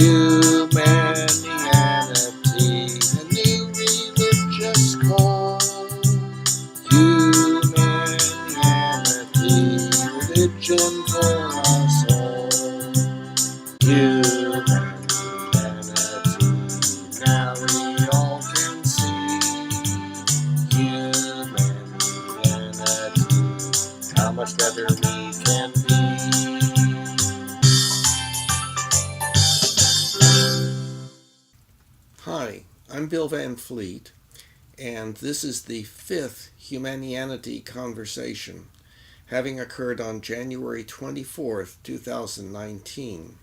Humanianity, a new religious call. Humanianity, religion for us all. Humanity, now we all can see. Humanity, how much better we can be. Hi, I'm Bill Van Fleet, and this is the fifth Humanianity conversation, having occurred on January 24th, 2019.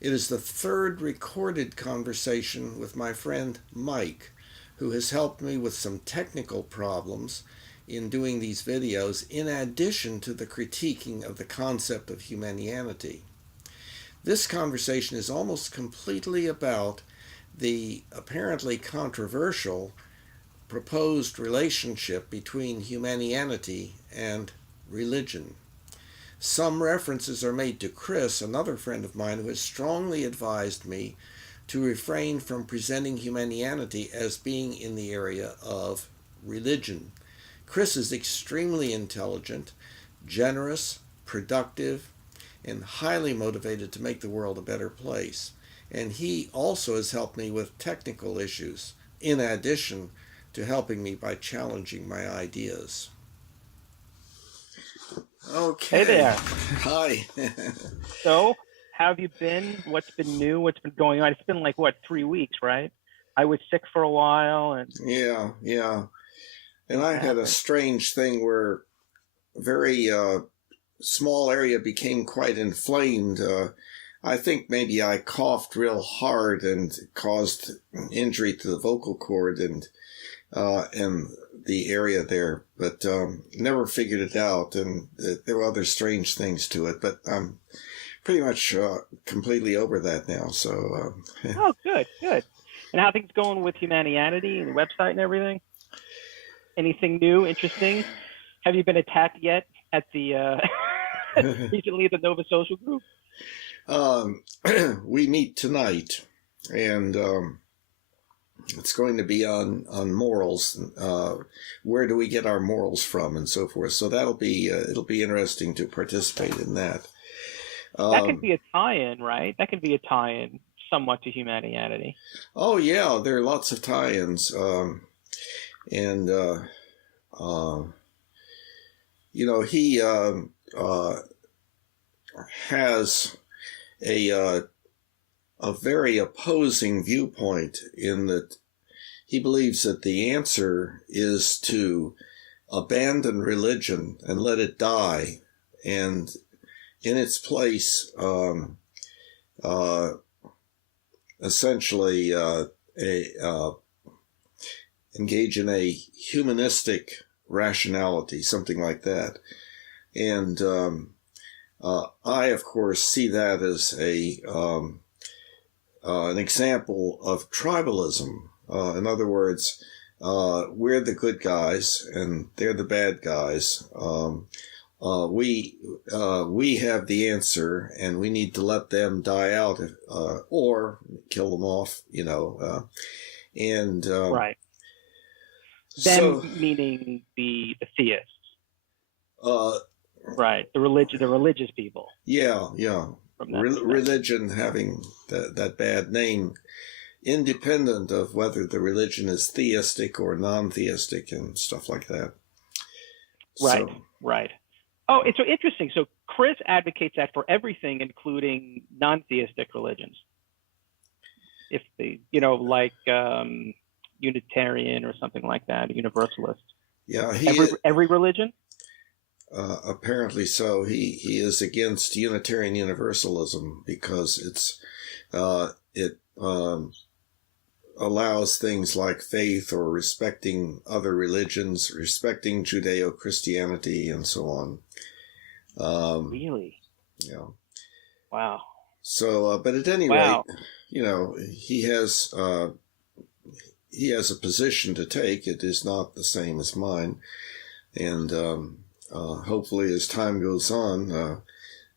It is the third recorded conversation with my friend Mike, who has helped me with some technical problems in doing these videos, in addition to the critiquing of the concept of humanianity. This conversation is almost completely about the apparently controversial proposed relationship between humanianity and religion. Some references are made to Chris, another friend of mine, who has strongly advised me to refrain from presenting humanianity as being in the area of religion. Chris is extremely intelligent, generous, productive, and highly motivated to make the world a better place. And he also has helped me with technical issues, in addition to helping me by challenging my ideas. Okay. Hey there. Hi. So, how have you been? What's been new? What's been going on? It's been like, 3 weeks, right? I was sick for a while. And Yeah. And I had a strange thing where a very small area became quite inflamed. I think maybe I coughed real hard and caused injury to the vocal cord and the area there, but never figured it out. And there were other strange things to it, but I'm pretty much completely over that now. So. Oh, good. And how are things going with Humanianity and the website and everything? Anything new, interesting? Have you been attacked yet at the recently at the Nova Social Group? We meet tonight, and it's going to be on morals. Where do we get our morals from, and so forth. So that'll be it'll be interesting to participate in that. That could be a tie-in, right? That could be a tie-in somewhat to Humanianity. Oh yeah, there are lots of tie-ins, and he has a very opposing viewpoint in that he believes that the answer is to abandon religion and let it die, and in its place essentially engage in a humanistic rationality, something like that. And I, of course, see that as an example of tribalism. In other words, we're the good guys and they're the bad guys. We have the answer, and we need to let them die out, or kill them off. Right. Them meaning the theists. Right. The religious people. Yeah. Religion having that bad name, independent of whether the religion is theistic or non-theistic and stuff like that. Right. Oh, it's so interesting. So Chris advocates that for everything, including non-theistic religions. If they, like Unitarian or something like that, a Universalist. Yeah, every religion. Apparently so. He is against Unitarian Universalism because it allows things like faith or respecting other religions, respecting Judeo-Christianity, and so on. Really? Yeah. Wow. So, but at any rate, he has a position to take. It is not the same as mine, and hopefully, as time goes on,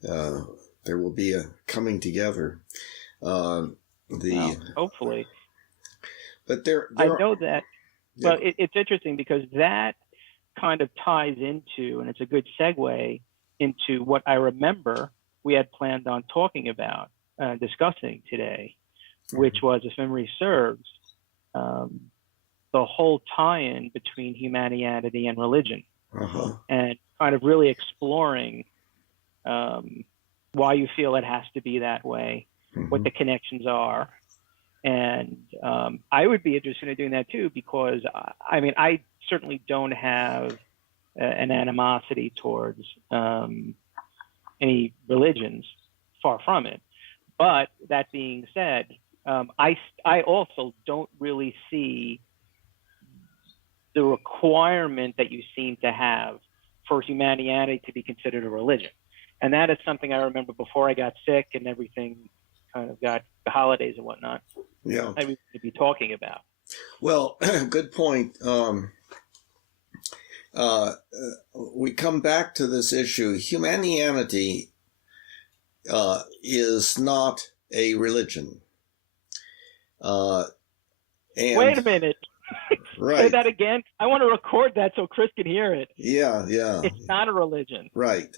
there will be a coming together. Hopefully. But there I know that, yeah. but it's interesting because that kind of ties into, and it's a good segue into what I remember we had planned on talking about, discussing today, which was, if memory serves, the whole tie-in between humanity and religion, and kind of really exploring why you feel it has to be that way, what the connections are. And I would be interested in doing that too, because I mean, I certainly don't have an animosity towards any religions, far from it. But that being said, I also don't really see the requirement that you seem to have for humanity to be considered a religion. And that is something I remember before I got sick and everything kind of got the holidays and whatnot. Yeah. I would be talking about. Well, good point. We come back to this issue. Humanianity is not a religion. And wait a minute. Right. Say that again. I want to record that so Chris can hear it. Yeah. It's not a religion. Right.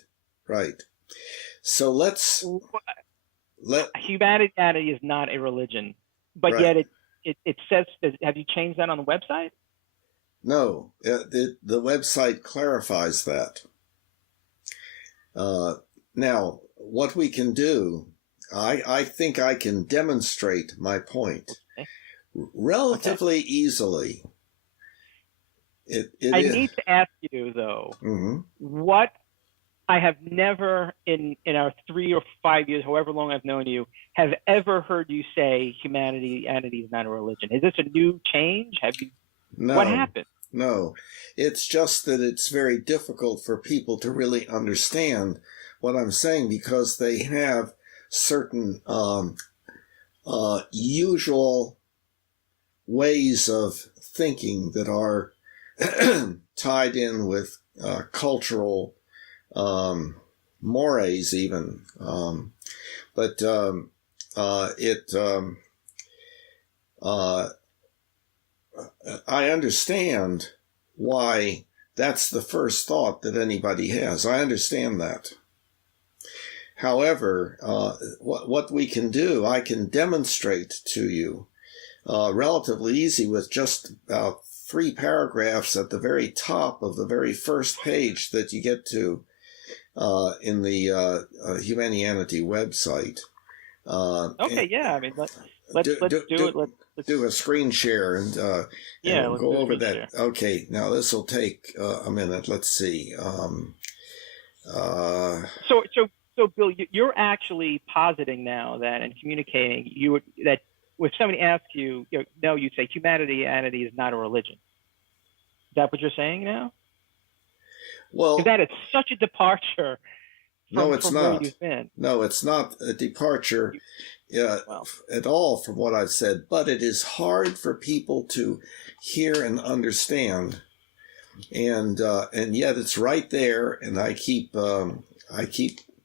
So humanity is not a religion, but yet it says. Have you changed that on the website? No, the website clarifies that. Now, what we can do, I think I can demonstrate my point relatively easily. I need to ask you, though, what I have never, in our 3 or 5 years, however long I've known you, have ever heard you say humanity is not a religion. Is this a new change? Have you? No. What happened? No, it's just that it's very difficult for people to really understand what I'm saying because they have certain usual ways of thinking that are tied in with cultural mores even. I understand why that's the first thought that anybody has. I understand that. However, what we can do, I can demonstrate to you relatively easy with just about 3 paragraphs at the very top of the very first page that you get to in the Humanianity website. I mean, let's do it. Let's do a screen share and we'll go over that. Share. Okay, now this will take a minute. Let's see. So Bill, you're actually positing now that and communicating that if somebody asks you, no, you'd say humanity is not a religion. Is that what you're saying now? Well, because that is such a departure. No, it's not. Where you've been. No, it's not a departure at all from what I've said, but it is hard for people to hear and understand. And yet it's right there, and I keep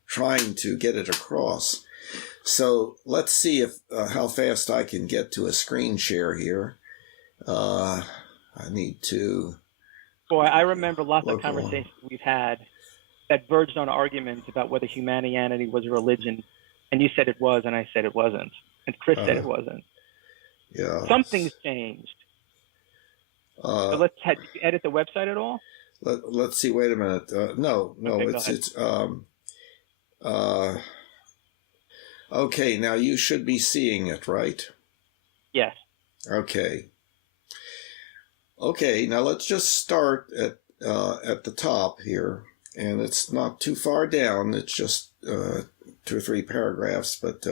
trying to get it across. So let's see if how fast I can get to a screen share here. I need to. Boy, I remember lots of conversations we've had that verged on arguments about whether humanity was a religion, and you said it was, and I said it wasn't, and Chris said it wasn't. Yeah. Something's changed. So did you edit the website at all? Let's see. Wait a minute. No. Okay, it's okay. Now you should be seeing it, right? Yes. Okay. Now let's just start at the top here, and it's not too far down. It's just 2 or 3 paragraphs, but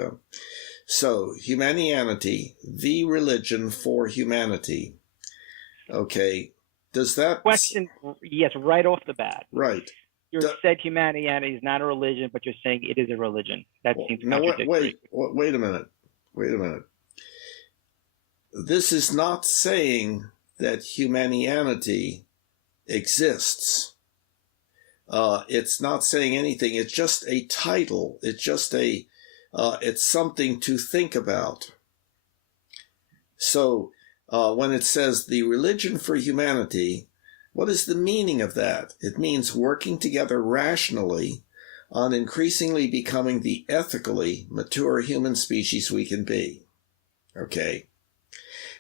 so Humanianity, the religion for humanity. Okay, does that question? Yes, right off the bat. Right. You said humanity is not a religion, but you're saying it is a religion. That seems contradictory. Wait a minute. This is not saying that humanianity exists. It's not saying anything. It's just a title. It's just a it's something to think about. So when it says the religion for humanity, what is the meaning of that? It means working together rationally on increasingly becoming the ethically mature human species we can be. Okay?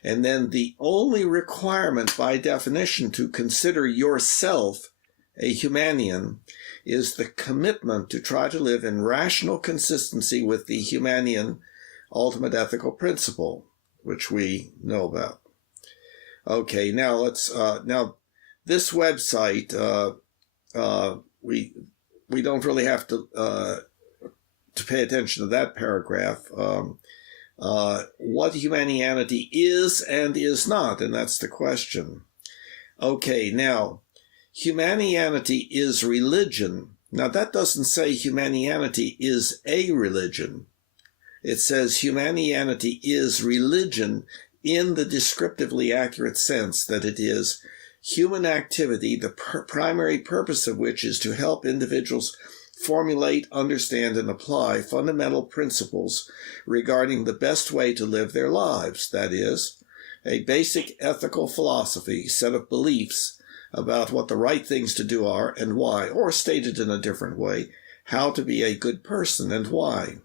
And then the only requirement by definition to consider yourself a Humanian is the commitment to try to live in rational consistency with the Humanian ultimate ethical principle, which we know about. Okay, now let's now this website we don't really have to pay attention to that paragraph. What humanity is and is not, and that's the question. Okay, now humanity is religion. Now that doesn't say humanity is a religion. It says humanity is religion in the descriptively accurate sense that it is human activity, the primary purpose of which is to help individuals formulate, understand, and apply fundamental principles regarding the best way to live their lives. That is, a basic ethical philosophy, set of beliefs about what the right things to do are and why, or stated in a different way, how to be a good person and why.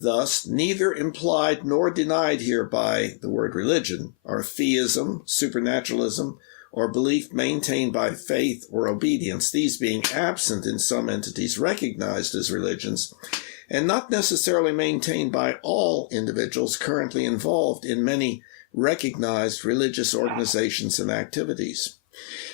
Thus, neither implied nor denied here by the word religion are theism, supernaturalism, or belief maintained by faith or obedience, these being absent in some entities recognized as religions, and not necessarily maintained by all individuals currently involved in many recognized religious organizations and activities.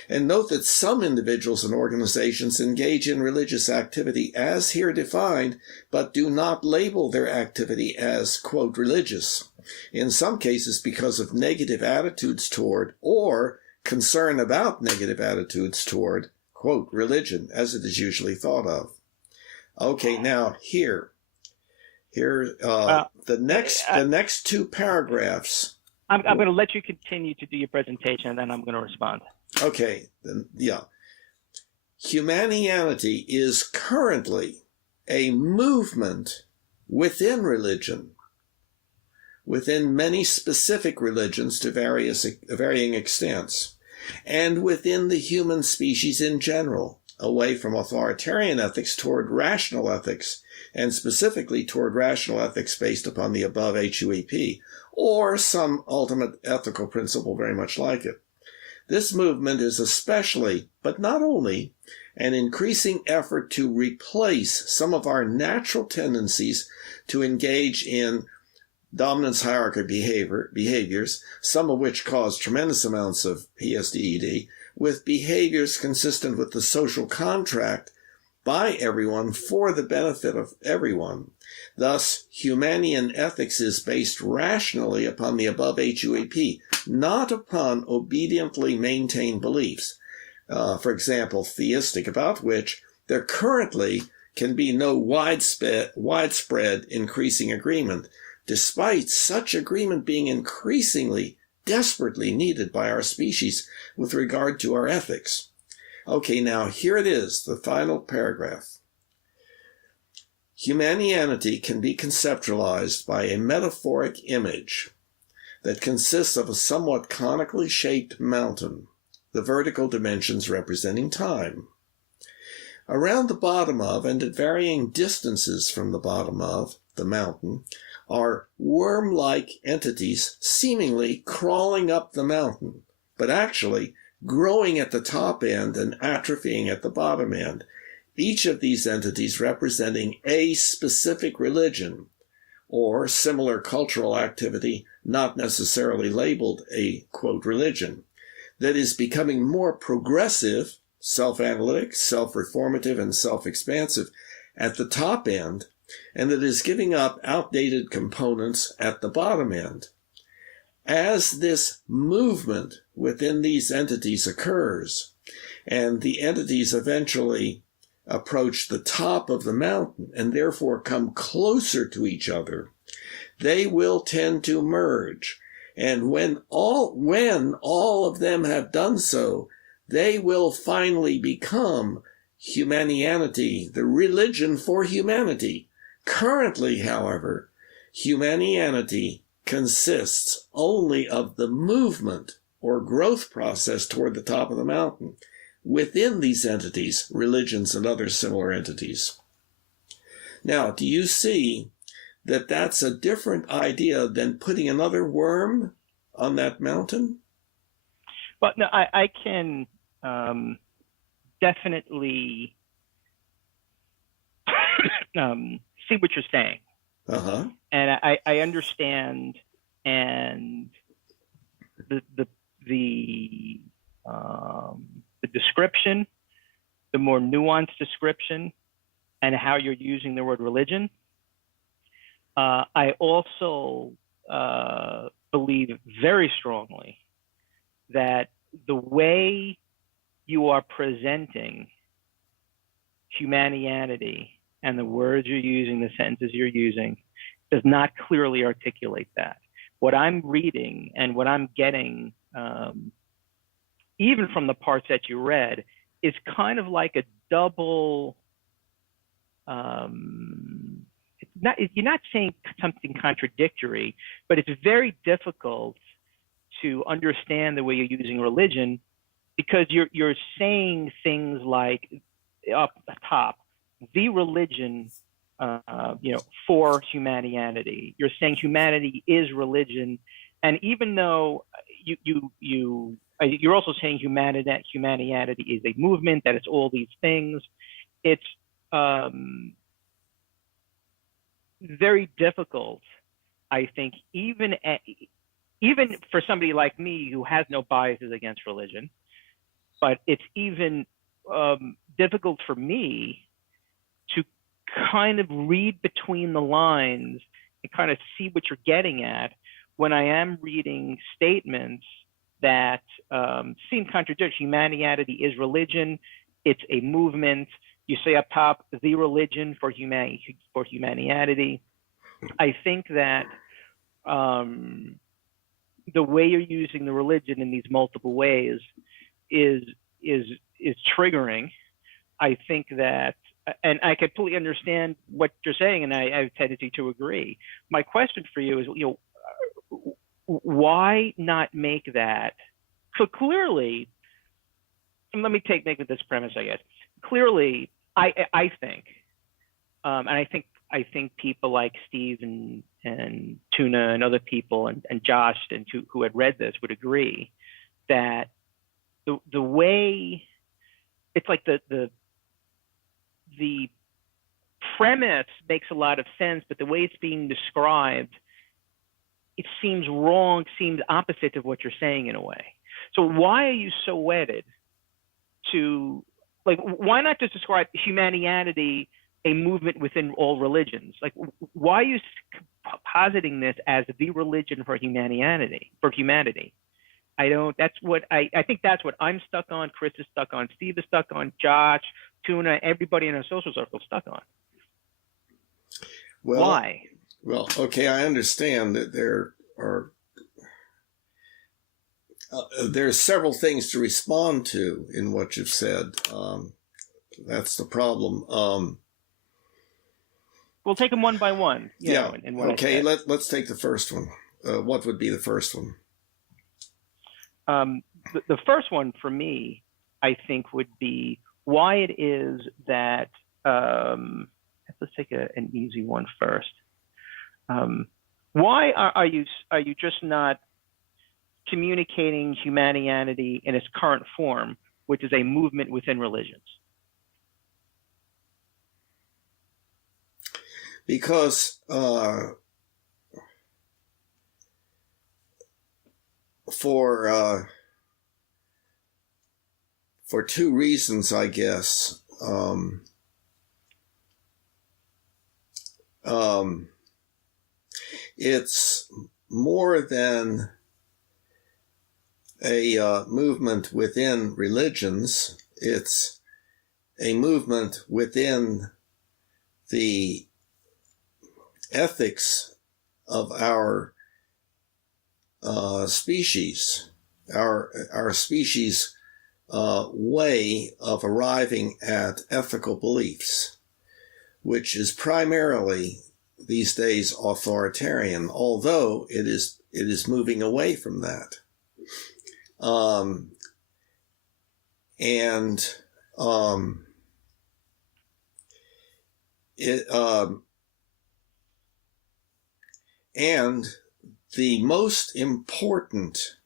And note that some individuals and organizations engage in religious activity as here defined, but do not label their activity as, quote, religious, in some cases because of negative attitudes toward or concern about negative attitudes toward, quote, religion, as it is usually thought of. Okay, now the next two paragraphs. I'm going to let you continue to do your presentation, and then I'm going to respond. Okay, then, yeah. Humanianity is currently a movement within religion, within many specific religions to varying extents, and within the human species in general, away from authoritarian ethics toward rational ethics, and specifically toward rational ethics based upon the above HUEP, or some ultimate ethical principle very much like it. This movement is especially, but not only, an increasing effort to replace some of our natural tendencies to engage in dominance hierarchy behaviors, some of which cause tremendous amounts of PSDED, with behaviors consistent with the social contract by everyone for the benefit of everyone. Thus, Humanian ethics is based rationally upon the above HUAP, not upon obediently maintained beliefs, for example, theistic, about which there currently can be no widespread increasing agreement, despite such agreement being increasingly, desperately needed by our species with regard to our ethics. Okay, now here it is, the final paragraph. Humanianity can be conceptualized by a metaphoric image that consists of a somewhat conically shaped mountain, the vertical dimensions representing time. Around the bottom of, and at varying distances from the bottom of, the mountain, are worm-like entities seemingly crawling up the mountain, but actually growing at the top end and atrophying at the bottom end, each of these entities representing a specific religion or similar cultural activity not necessarily labeled a, quote, religion, that is becoming more progressive, self-analytic, self-reformative, and self-expansive at the top end, and that is giving up outdated components at the bottom end. As this movement within these entities occurs, and the entities eventually approach the top of the mountain and therefore come closer to each other, they will tend to merge. And when all of them have done so, they will finally become Humanianity, the religion for humanity, Currently, however, Humanianity consists only of the movement or growth process toward the top of the mountain within these entities, religions and other similar entities. Now, do you see that that's a different idea than putting another worm on that mountain? But no, I can definitely see what you're saying. Uh-huh. And I understand, and the description, the more nuanced description, and how you're using the word religion. I also believe very strongly that the way you are presenting Humanianity and the words you're using, the sentences you're using, does not clearly articulate that. What I'm reading and what I'm getting, even from the parts that you read, is kind of like a double, you're not saying something contradictory, but it's very difficult to understand the way you're using religion, because you're saying things like up top, the religion, for Humanianity. You're saying humanity is religion, and even though you're also saying Humanianity is a movement, that it's all these things. It's very difficult, I think, even for somebody like me who has no biases against religion, but it's even difficult for me to kind of read between the lines and kind of see what you're getting at when I am reading statements that seem contradictory. Humanianity is religion. It's a movement. You say up top, the religion for Humanianity. I think that the way you're using the religion in these multiple ways is triggering. I think that, and I completely understand what you're saying, and I have a tendency to agree. My question for you is, why not make that? So clearly, let me make this premise, I guess. Clearly, I think, and I think people like Steve and Tuna and other people and Josh and who had read this would agree that the way it's like the premise makes a lot of sense, but the way it's being described, it seems wrong, seems opposite of what you're saying in a way. So why are you so wedded to, like, why not just describe Humanianity, a movement within all religions? Like, why are you positing this as the religion for humanity? I think that's what I'm stuck on, Chris is stuck on, Steve is stuck on, Josh, Tuna, everybody in our social circle is stuck on. Well, why? Well, okay, I understand that there's several things to respond to in what you've said. That's the problem. We'll take them one by one. Okay, let's take the first one. What would be the first one? The first one for me, I think, would be why it is that, let's take an easy one first. Why are you just not communicating Humanianity in its current form, which is a movement within religions? Because for two reasons, I guess. It's more than a movement within religions. It's a movement within the ethics of our species, our species' way of arriving at ethical beliefs. which is primarily these days authoritarian, although it is moving away from that. And the most important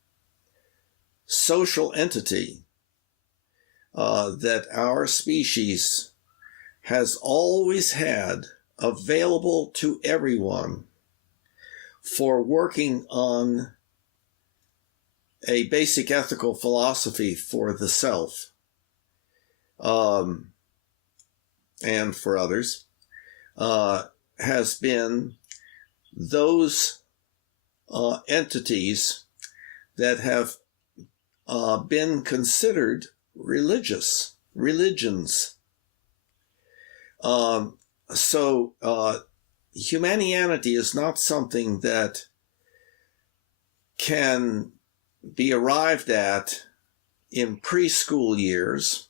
social entity that our species has always had available to everyone for working on a basic ethical philosophy for the self, and for others, has been those entities that have been considered religions. So Humanianity is not something that can be arrived at in preschool years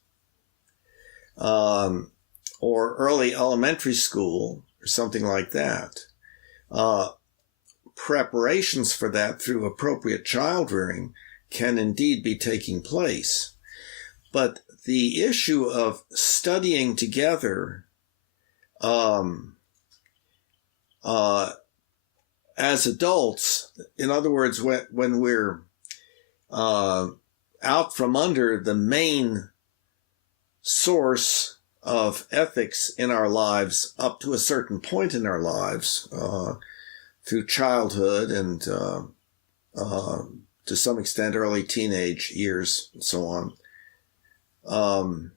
or early elementary school or something like that. Preparations for that through appropriate child rearing can indeed be taking place. But the issue of studying together as adults, in other words, when we're out from under the main source of ethics in our lives up to a certain point in our lives, through childhood and to some extent early teenage years and so on.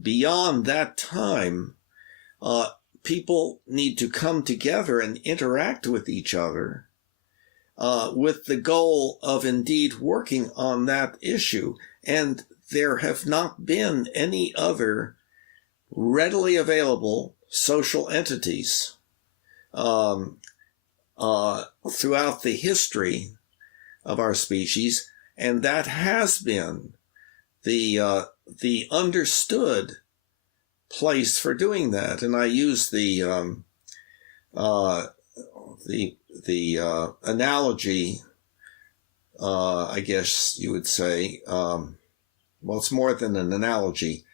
Beyond that time, people need to come together and interact with each other with the goal of indeed working on that issue. And there have not been any other readily available social entities throughout the history of our species, and that has been the understood place for doing that. And I use the analogy, I guess you would say, well, it's more than an analogy.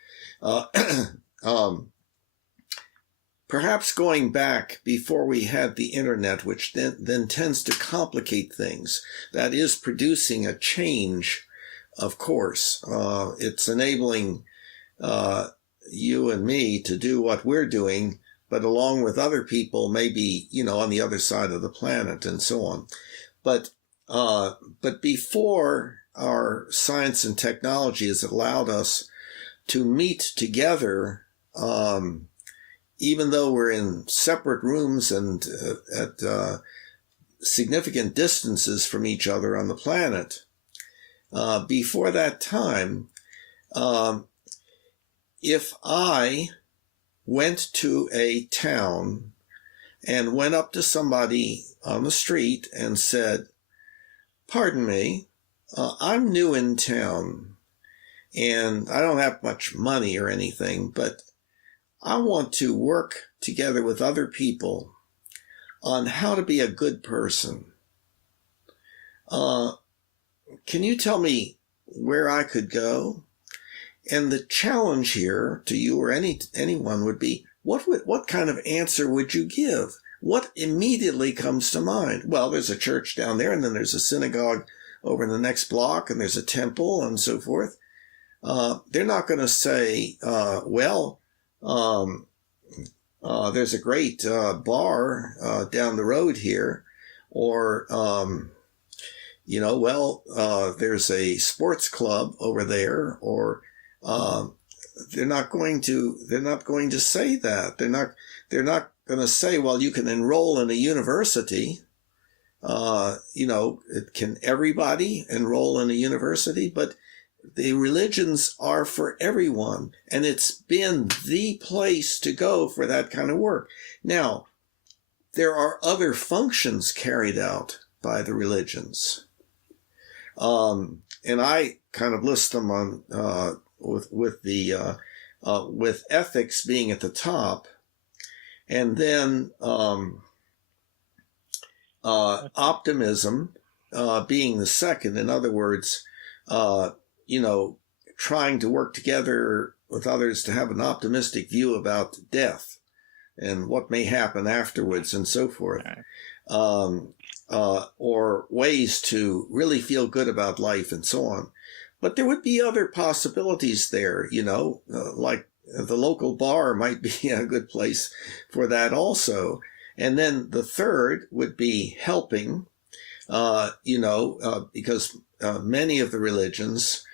Perhaps going back before we had the internet, which then tends to complicate things, that is producing a change, of course. It's enabling you and me to do what we're doing, but along with other people, maybe, on the other side of the planet and so on. But before our science and technology has allowed us to meet together, even though we're in separate rooms and at significant distances from each other on the planet, before that time, if I went to a town and went up to somebody on the street and said, "Pardon me, I'm new in town and I don't have much money or anything, but I want to work together with other people on how to be a good person. Can you tell me where I could go?" And the challenge here to you or anyone would be, what kind of answer would you give? What immediately comes to mind? Well, there's a church down there, and then there's a synagogue over in the next block, and there's a temple and so forth. They're not going to say, there's a great bar down the road here, or there's a sports club over there, or they're not going to say that. They're not going to say, well, you can enroll in a university. Can everybody enroll in a university? But the religions are for everyone, and it's been the place to go for that kind of work. Now, there are other functions carried out by the religions, and I kind of list them on with the with ethics being at the top, and then optimism being the second. In other words, trying to work together with others to have an optimistic view about death and what may happen afterwards and so forth. Or ways to really feel good about life and so on. But there would be other possibilities there, like the local bar might be a good place for that also. And then the third would be helping, because many of the religions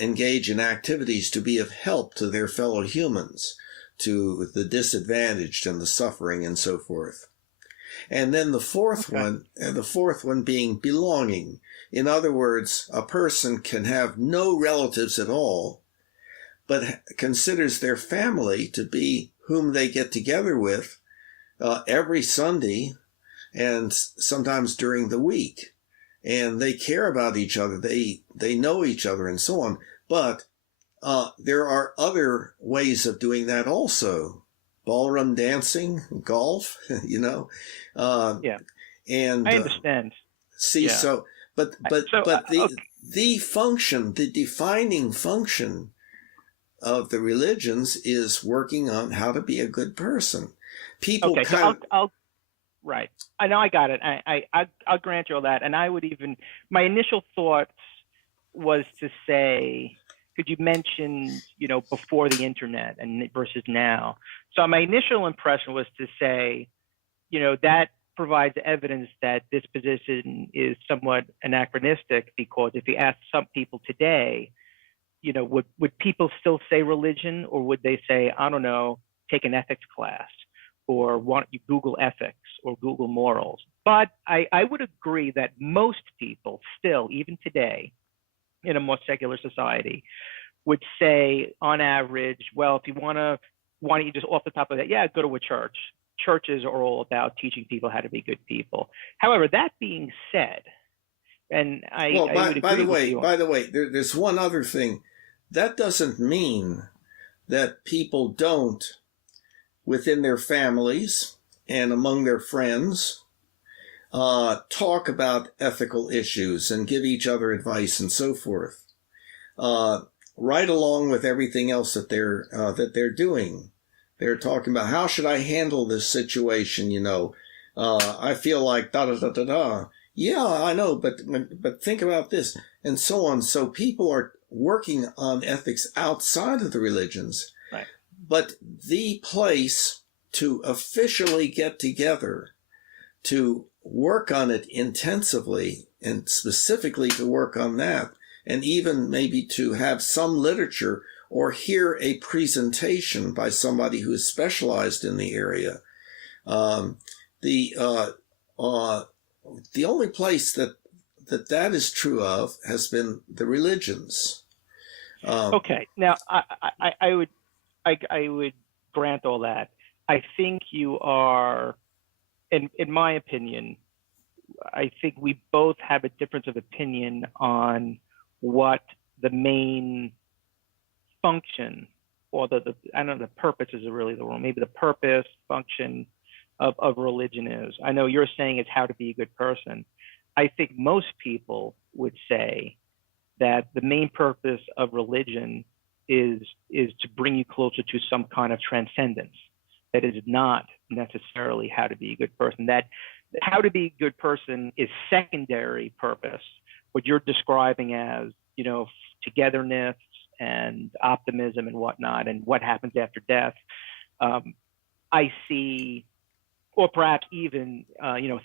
engage in activities to be of help to their fellow humans, to the disadvantaged and the suffering and so forth. And then the fourth one being belonging. In other words, a person can have no relatives at all, but considers their family to be whom they get together with every Sunday and sometimes during the week. And they care about each other. They know each other and so on. But there are other ways of doing that also. Ballroom dancing, golf, Yeah. And I understand. See, Yeah. the function, the defining function of the religions is working on how to be a good person. People right. I know, I got it. I'll grant you all that. And my initial thoughts was to say, could you mention, before the internet and versus now? So my initial impression was to say, that provides evidence that this position is somewhat anachronistic, because if you ask some people today, would people still say religion, or would they say, I don't know, take an ethics class, or why don't you Google ethics or Google morals? But I would agree that most people still, even today, in a more secular society, would say on average, well, if you want to, why don't you just off the top of that, go to a church. Churches are all about teaching people how to be good people. However, that being said, and by the way, there's one other thing. That doesn't mean that people don't, within their families and among their friends, talk about ethical issues and give each other advice and so forth, right along with everything else that they're doing. They're talking about, how should I handle this situation? I feel like da da da da da. Yeah, I know, but think about this and so on. So people are working on ethics outside of the religions, right. But the place to officially get together to work on it intensively, and specifically to work on that, and even maybe to have some literature or hear a presentation by somebody who is specialized in the area. The only place that is true of has been the religions. Okay, now I would grant all that. I think you are, in my opinion, I think we both have a difference of opinion on what the main function, or the I don't know, the purpose is really the wrong, maybe the purpose, function of religion is. I know you're saying it's how to be a good person. I think most people would say that the main purpose of religion is to bring you closer to some kind of transcendence. That is not necessarily how to be a good person. That how to be a good person is secondary purpose. What you're describing as, togetherness and optimism and whatnot, and what happens after death. I see, or perhaps even,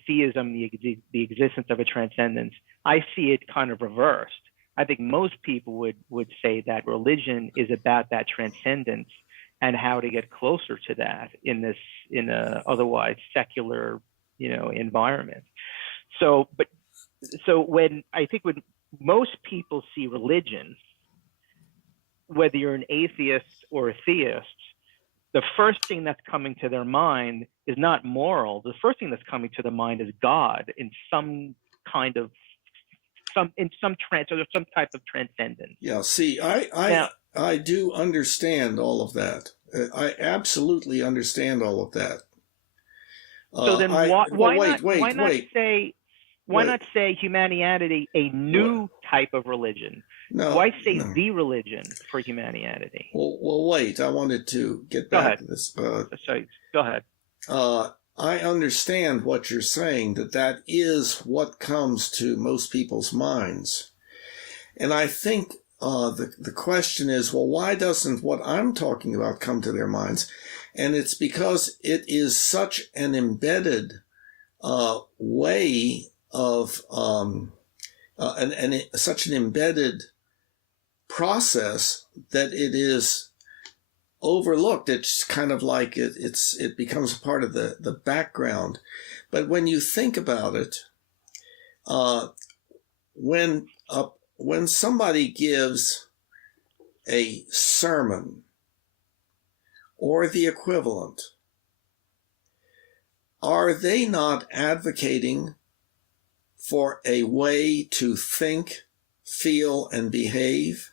theism, the existence of a transcendence. I see it kind of reversed. I think most people would say that religion is about that transcendence and how to get closer to that in a otherwise secular, environment. So when most people see religion, whether you're an atheist or a theist, the first thing that's coming to their mind is not moral. The first thing that's coming to their mind is God in some some trance or some type of transcendence. Yeah. See, I do understand all of that. I absolutely understand all of that. So then why not say Humanianity a new type of religion? No. Why say the religion for Humanianity? Well, wait. I wanted to get back to this. Sorry, go ahead. I understand what you're saying, that is what comes to most people's minds. And I think the question is, well, why doesn't what I'm talking about come to their minds? And it's because it is such an embedded way of, such an embedded process that it is overlooked. It's kind of like it becomes part of the background. But when you think about it, when somebody gives a sermon or the equivalent, are they not advocating for a way to think, feel, and behave?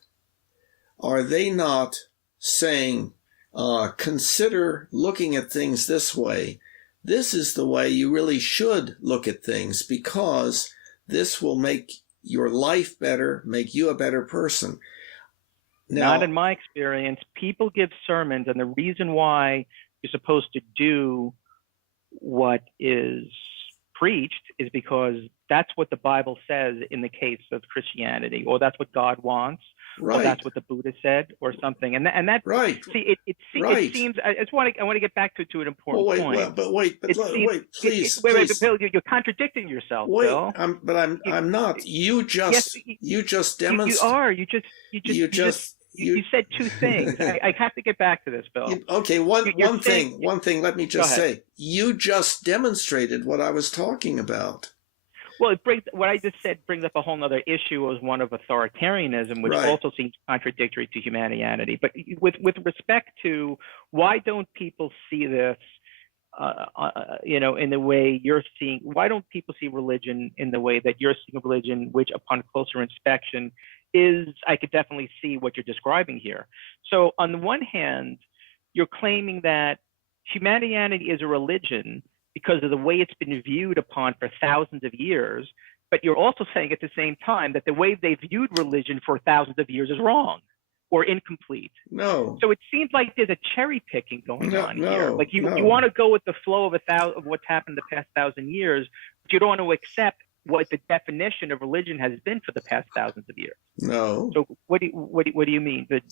Are they not saying, consider looking at things this way? This is the way you really should look at things, because this will make your life better, make you a better person. Now, not in my experience. People give sermons, and the reason why you're supposed to do what is preached is because that's what the Bible says in the case of Christianity, or that's what God wants, right. Or that's what the Buddha said, or something. And that right. See, it seems. I want to get back to an important point. Wait, please. Bill, you're contradicting yourself, wait, Bill. I'm not. You just demonstrated. You said two things. I have to get back to this, Bill. Okay, one thing. Let me just say, you just demonstrated what I was talking about. Well, what I just said brings up a whole other issue, as one of authoritarianism, which also seems contradictory to Humanianity. But with respect to why don't people see this, in the way you're seeing? Why don't people see religion in the way that you're seeing religion, which, upon closer inspection, I could definitely see what you're describing here. So on the one hand, you're claiming that Humanianity is a religion because of the way it's been viewed upon for thousands of years, but you're also saying at the same time that the way they viewed religion for thousands of years is wrong or incomplete. No. So it seems like there's a cherry picking going on here. Like you want to go with the flow of what's happened the past 1,000 years, but you don't want to accept what the definition of religion has been for the past thousands of years. No. So what do you mean? Can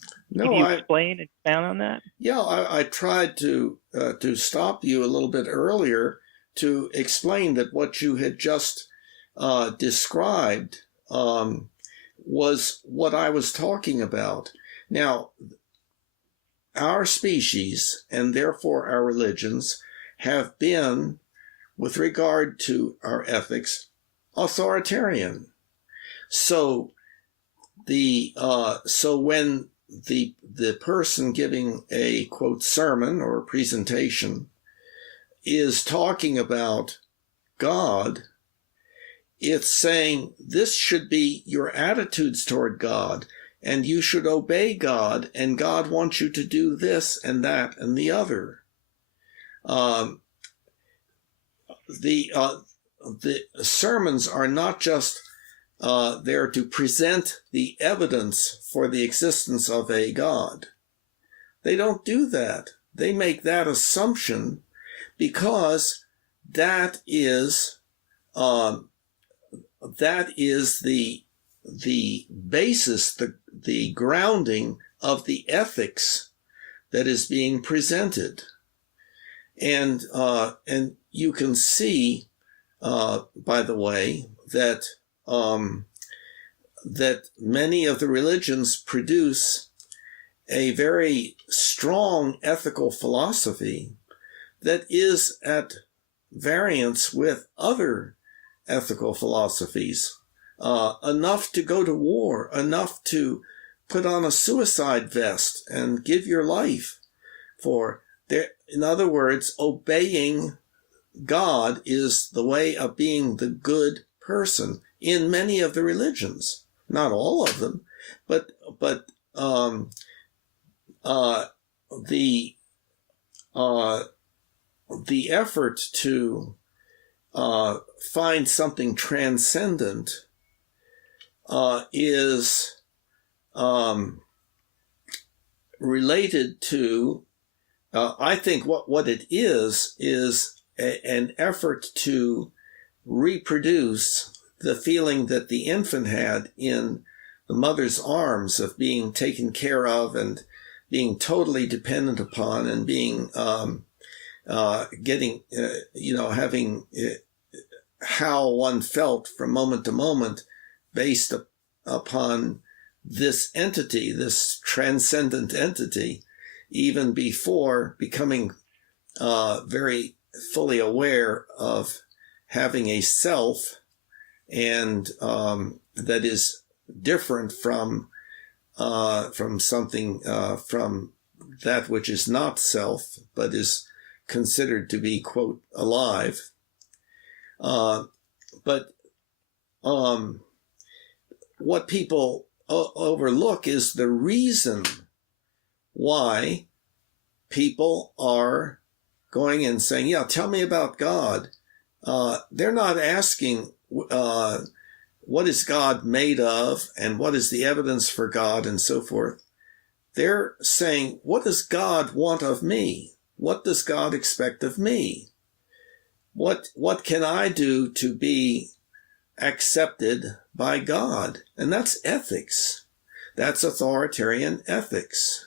you explain and expound on that? Yeah, I tried to stop you a little bit earlier to explain that what you had just described was what I was talking about. Now, our species, and therefore our religions, have been, with regard to our ethics, authoritarian. So when the person giving a quote sermon or presentation is talking about God, it's saying this should be your attitudes toward God, and you should obey God, and God wants you to do this and that and the other. The sermons are not just there to present the evidence for the existence of a God. They don't do that. They make that assumption because that is the basis, the grounding of the ethics that is being presented. And you can see, by the way, that many of the religions produce a very strong ethical philosophy that is at variance with other ethical philosophies, enough to go to war, enough to put on a suicide vest and give your life for. In other words, obeying God is the way of being the good person, in many of the religions. Not all of them, but the the effort to find something transcendent is related to, I think what it is an effort to reproduce the feeling that the infant had in the mother's arms of being taken care of and being totally dependent upon and being getting, having how one felt from moment to moment based upon this entity, this transcendent entity, even before becoming very fully aware of having a self, and that is different from something, from that which is not self, but is considered to be, quote, alive. But what people overlook is the reason why people are going and saying, yeah, tell me about God. They're not asking what is God made of and what is the evidence for God and so forth. They're saying, what does God want of me? What does God expect of me? What can I do to be accepted by God? And that's ethics. That's authoritarian ethics.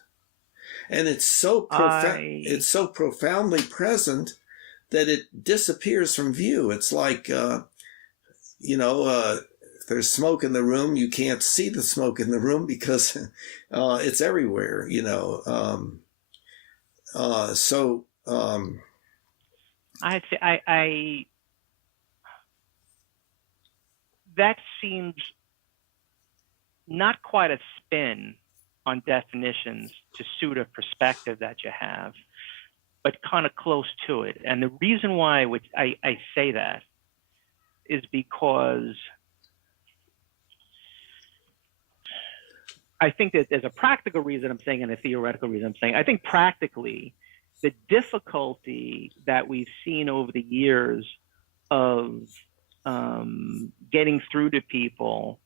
And it's so it's so profoundly present that it disappears from view. It's like, if there's smoke in the room, you can't see the smoke in the room because it's everywhere, that seems not quite a spin on definitions to suit a perspective that you have, but kind of close to it. And the reason why I say that is because I think that there's a practical reason I'm saying and a theoretical reason I'm saying. I think practically, the difficulty that we've seen over the years of getting through to people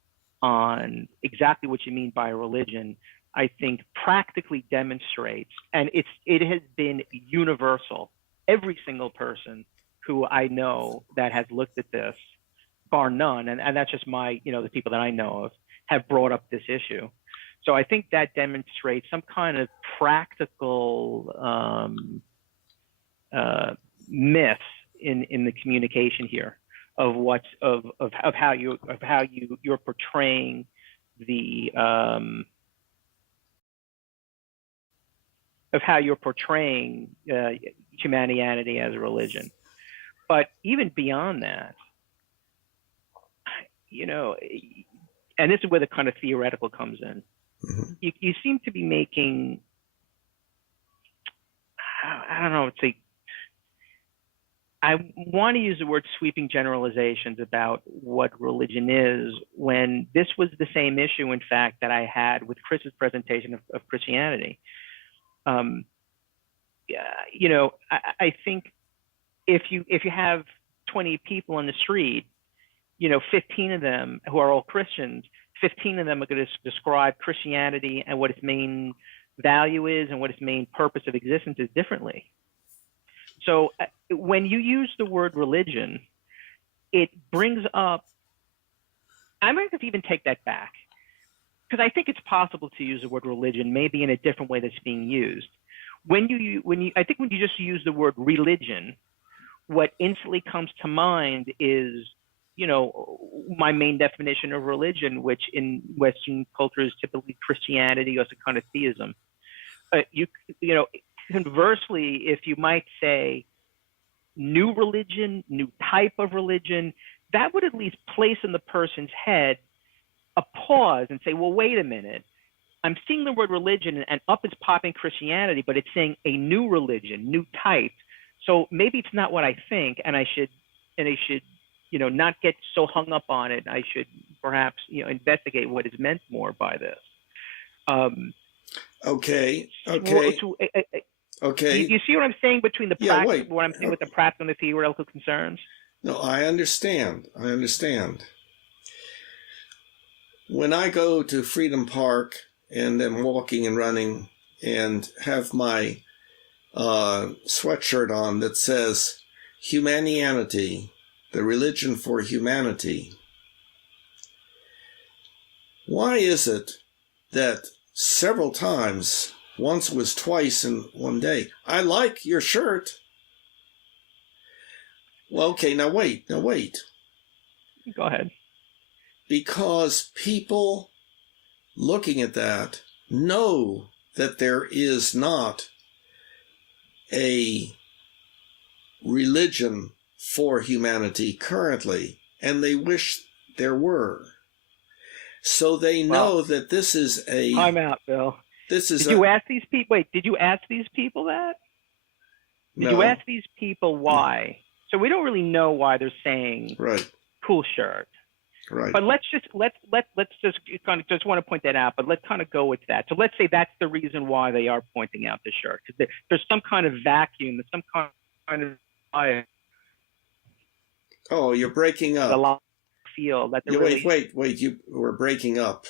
on exactly what you mean by a religion, I think practically demonstrates, and it has been universal. Every single person who I know that has looked at this, bar none, and that's just the people that I know of, have brought up this issue. So I think that demonstrates some kind of practical myth in the communication here of how you're portraying the Humanianity as a religion. But even beyond that, and this is where the kind of theoretical comes in. Mm-hmm. You seem to be making, I don't know, I want to use the word sweeping generalizations about what religion is, when this was the same issue, in fact, that I had with Chris's presentation of Christianity. I think if you have 20 people on the street, 15 of them who are all Christians, 15 of them are going to describe Christianity and what its main value is and what its main purpose of existence is differently. So when you use the word religion, it brings up, I'm going to even take that back, because I think it's possible to use the word religion maybe in a different way that's being used. I think when you just use the word religion, what instantly comes to mind is, my main definition of religion, which in Western culture is typically Christianity or some kind of theism. Conversely, if you might say new religion, new type of religion, that would at least place in the person's head a pause and say, well, wait a minute. I'm seeing the word religion and up is popping Christianity, but it's saying a new religion, new type. So maybe it's not what I think, and I should not get so hung up on it. I should perhaps, investigate what is meant more by this. Okay. You see what I'm saying between the what I'm saying with the practical and the theoretical concerns? No, I understand. When I go to Freedom Park and am walking and running and have my sweatshirt on that says Humanianity, the religion for humanity, why is it that several times, once was twice in one day, I like your shirt? Well, okay, now wait. Go ahead. Because people looking at that know that there is not a religion for humanity currently, and they wish there were. So they know that this is a... Time out, Bill. Did you ask these people? Wait, did you ask these people that? Did you ask these people why? So we don't really know why they're saying cool shirt. Right. But let's just kind of just want to point that out. But let's kind of go with that. So let's say that's the reason why they are pointing out the shirt, because there's some kind of vacuum, there's some kind of Oh, you're breaking up. The feel that wait, you were breaking up.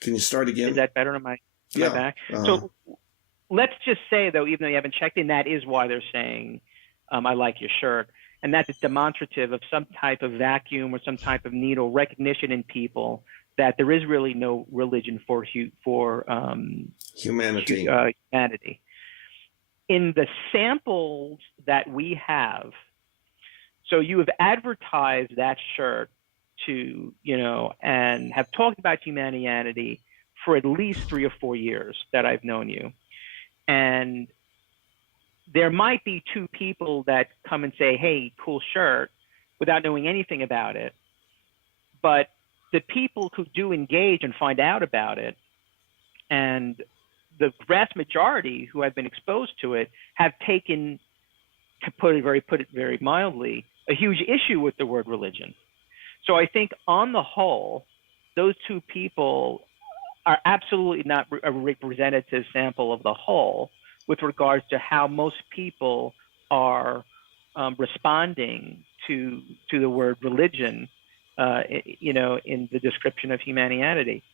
Can you start again? Is that better? Am I back? So let's just say, though, even though you haven't checked in, that is why they're saying, I like your shirt. And that's demonstrative of some type of vacuum or some type of need or recognition in people that there is really no religion for humanity. Humanity. In the samples that we have, so you have advertised that shirt to, and have talked about Humanianity for at least 3 or 4 years that I've known you. And there might be 2 people that come and say, hey, cool shirt, without knowing anything about it. But the people who do engage and find out about it, and the vast majority who have been exposed to it, have taken, to put it very mildly, a huge issue with the word religion. So I think on the whole, those 2 people are absolutely not a representative sample of the whole with regards to how most people are responding to the word religion, in the description of Humanianity.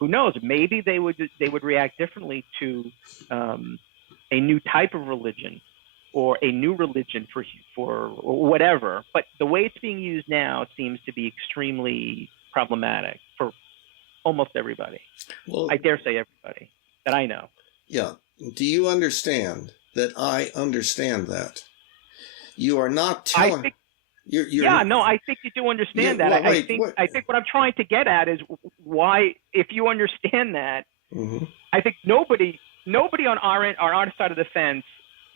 Who knows? Maybe they would react differently to a new type of religion or a new religion for whatever. But the way it's being used now seems to be extremely problematic for almost everybody. Well, I dare say everybody that I know. Yeah. Do you understand that I understand that? You are not telling... I think you do understand that. I think what I'm trying to get at is why, if you understand that, I think nobody on our side of the fence,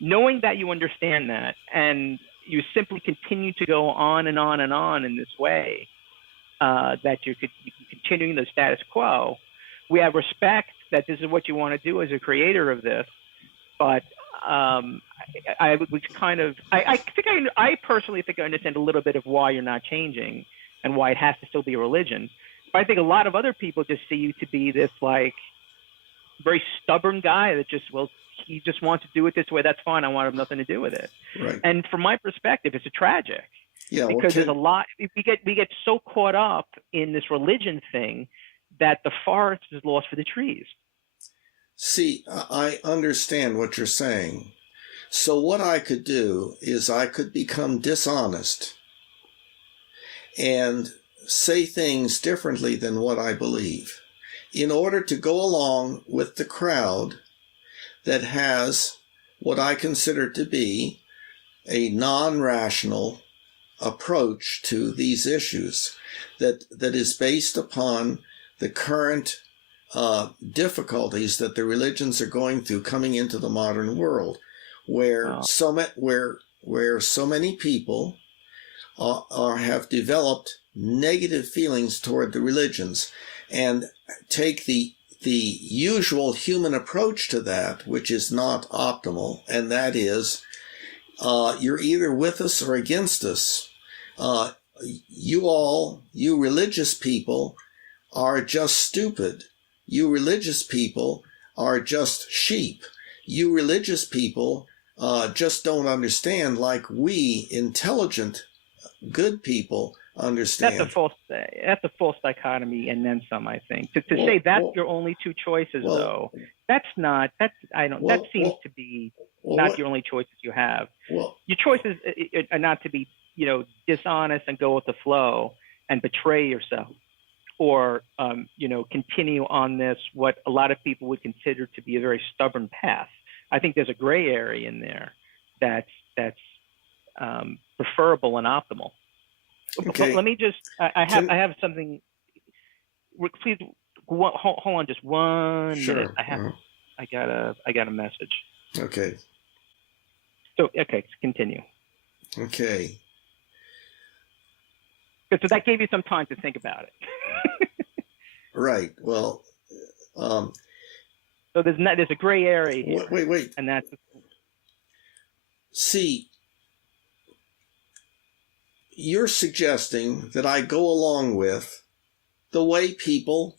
knowing that you understand that, and you simply continue to go on and on and on in this way, that you're continuing the status quo. We have respect that this is what you want to do as a creator of this, but I personally think I understand a little bit of why you're not changing and why it has to still be a religion. But I think a lot of other people just see you to be this very stubborn guy that he just wants to do it this way. That's fine. I want nothing to do with it. Right. And from my perspective, it's tragic. Yeah, because there's a lot. We get so caught up in this religion thing that the forest is lost for the trees. See, I understand what you're saying. So what I could do is I could become dishonest and say things differently than what I believe in order to go along with the crowd that has what I consider to be a non-rational approach to these issues that is based upon the current difficulties that the religions are going through coming into the modern world, where so many people have developed negative feelings toward the religions, and take the usual human approach to that, which is not optimal, and that is you're either with us or against us. you religious people, are just stupid. You religious people are just sheep. You religious people just don't understand like we intelligent, good people understand. That's a false dichotomy, and then some. I think to say that's your only two choices, though, that seems to be not the only choices you have. Your choices are not to be, dishonest and go with the flow and betray yourself, or continue on this what a lot of people would consider to be a very stubborn path. I think there's a gray area in there that's preferable and optimal. Okay. Let me just. I have something. Please, hold on, just 1 minute. I got a message. Okay. So continue. Okay. So that gave you some time to think about it. Right. Well. So there's a gray area here. Wait. And that's. See. You're suggesting that I go along with the way people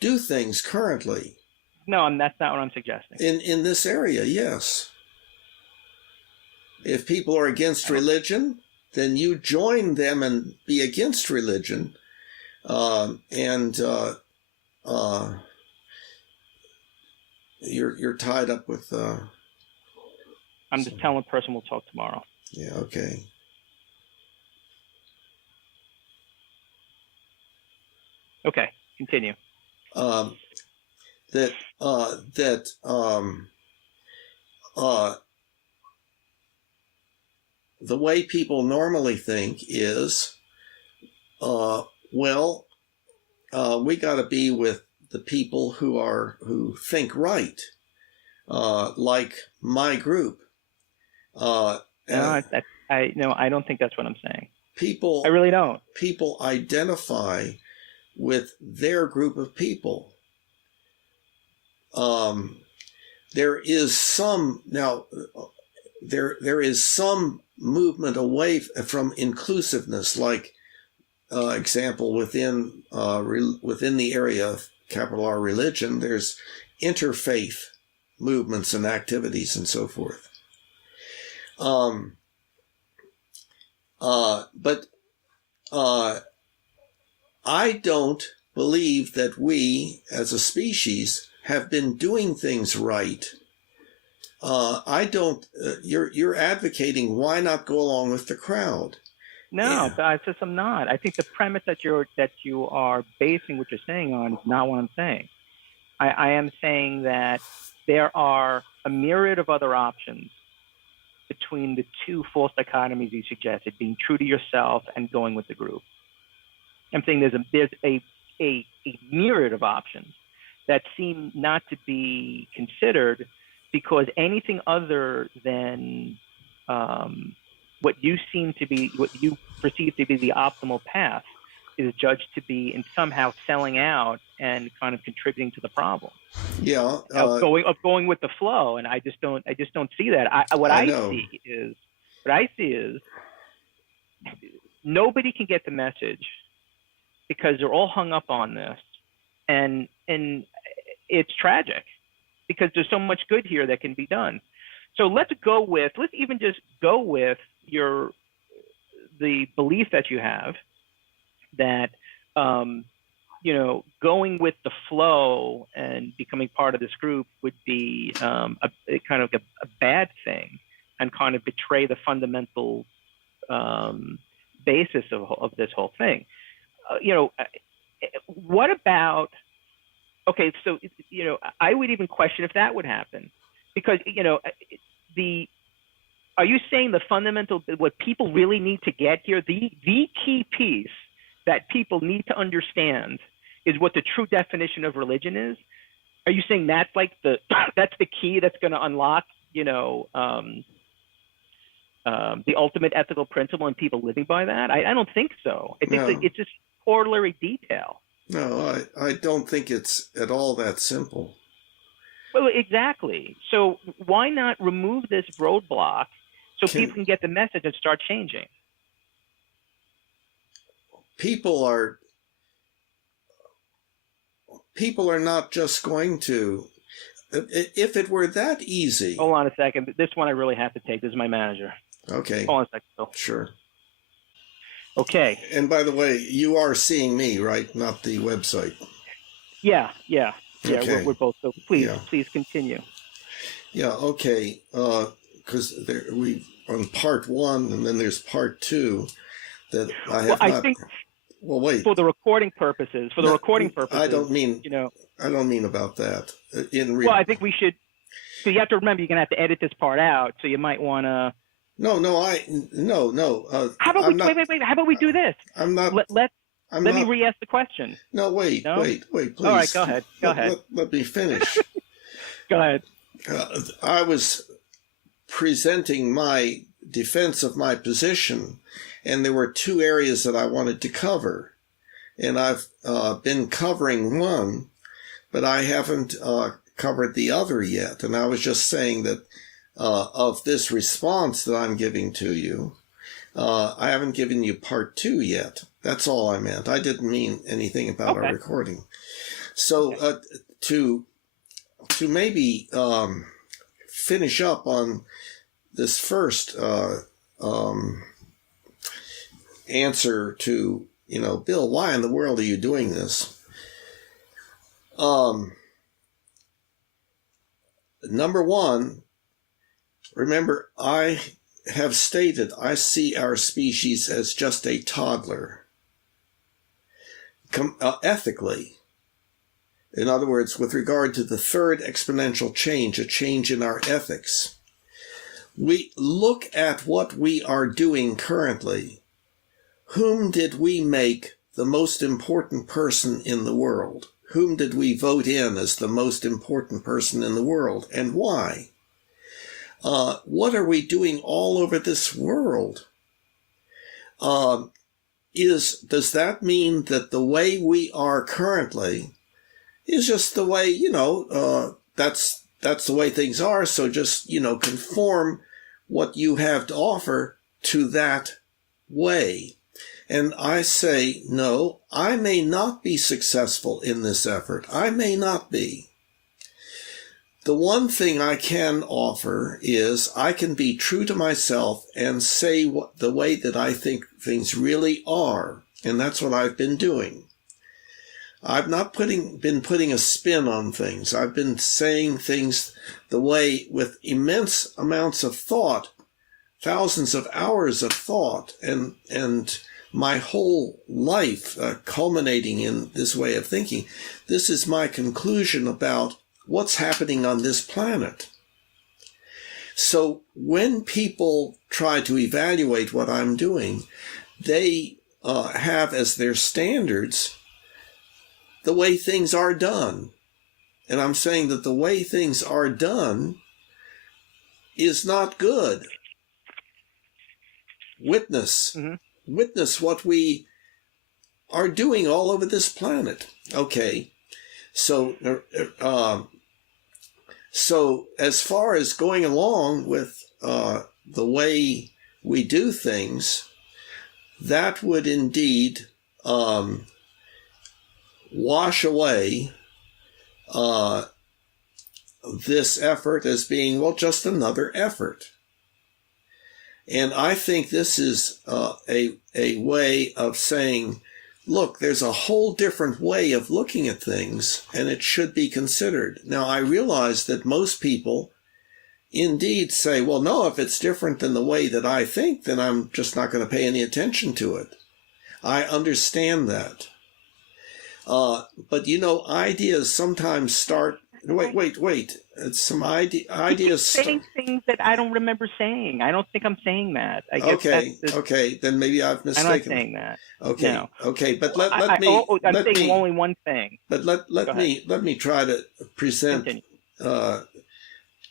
do things currently. No, that's not what I'm suggesting. In this area, yes. If people are against religion, then you join them and be against religion. You're tied up with... I'm just telling the person we'll talk tomorrow. Yeah, okay. Okay, continue. The way people normally think is, we got to be with the people who think right, like my group. I don't think that's what I'm saying. I really don't. People identify with their group of people. There is some movement away from inclusiveness, like example within the area of capital R religion, there's interfaith movements and activities and so forth. But I don't believe that we, as a species, have been doing things right. I don't. You're advocating why not go along with the crowd? No, I said I'm not. I think the premise that you are basing what you're saying on is not what I'm saying. I am saying that there are a myriad of other options between the two false dichotomies you suggested, being true to yourself and going with the group. I'm saying there's a myriad of options that seem not to be considered because anything other than what you perceive to be the optimal path is judged to be in somehow selling out and kind of contributing to the problem. Yeah, going with the flow, and I just don't see that. What I see is nobody can get the message because they're all hung up on this, and it's tragic because there's so much good here that can be done. So let's even just go with the belief that you have that going with the flow and becoming part of this group would be a kind of a bad thing and kind of betray the fundamental basis of this whole thing. What about? Okay, so I would even question if that would happen, because are you saying the fundamental, what people really need to get here, the key piece that people need to understand is what the true definition of religion is? Are you saying that's that's the key that's going to unlock the ultimate ethical principle and people living by that? I don't think so. I think it's just corollary detail. No, I don't think it's at all that simple. Well, exactly. So why not remove this roadblock so people can get the message and start changing? people are not just going to. If it were that easy. Hold on a second. This one I really have to take. This is my manager. Okay. Hold on a second, Phil. Sure. Okay. And by the way, you are seeing me, right? Not the website. Yeah. Okay. We're both. So please continue. Yeah. Okay. Because we on part 1, and then there's part 2 that I have I think. Well, wait. For the recording purposes. I don't mean. I don't mean about that. Well, I think we should. So you have to remember, you're gonna have to edit this part out. So you might want to. No. How about wait? How about we do this? I'm not. Let me re-ask the question. No, wait, please. All right, go ahead. Let me finish. Go ahead. I was presenting my defense of my position, and there were 2 areas that I wanted to cover. And I've been covering one, but I haven't covered the other yet. And I was just saying that of this response that I'm giving to you, I haven't given you part 2 yet. That's all I meant. I didn't mean anything about our recording. So to maybe finish up on this first answer to, Bill, why in the world are you doing this? Number one, remember, I have stated I see our species as just a toddler. Ethically, in other words, with regard to the 3rd exponential change, a change in our ethics, we look at what we are doing currently. Whom did we make the most important person in the world? Whom did we vote in as the most important person in the world, and why? What are we doing all over this world? Does that mean that the way we are currently is just the way, that's the way things are, so just, conform what you have to offer to that way? And I say, no, I may not be successful in this effort. I may not be. The one thing I can offer is I can be true to myself and say the way that I think things really are. And that's what I've been doing. I've not been putting a spin on things. I've been saying things the way, with immense amounts of thought, thousands of hours of thought, and my whole life culminating in this way of thinking. This is my conclusion about what's happening on this planet. So when people try to evaluate what I'm doing, they have as their standards the way things are done. And I'm saying that the way things are done is not good. Witness what we are doing all over this planet. Okay, so as far as going along with the way we do things, that would indeed wash away this effort as being, well, just another effort. And I think this is a way of saying, look, there's a whole different way of looking at things, and it should be considered. Now, I realize that most people indeed say, well, no, if it's different than the way that I think, then I'm just not going to pay any attention to it. I understand that. But, ideas sometimes start... Wait. It's some ideas... saying things that I don't remember saying. I don't think I'm saying that. I guess okay. Then maybe I've mistaken. I'm not saying that. Okay. No. Okay. But let me. I'm saying only one thing. But let me try to present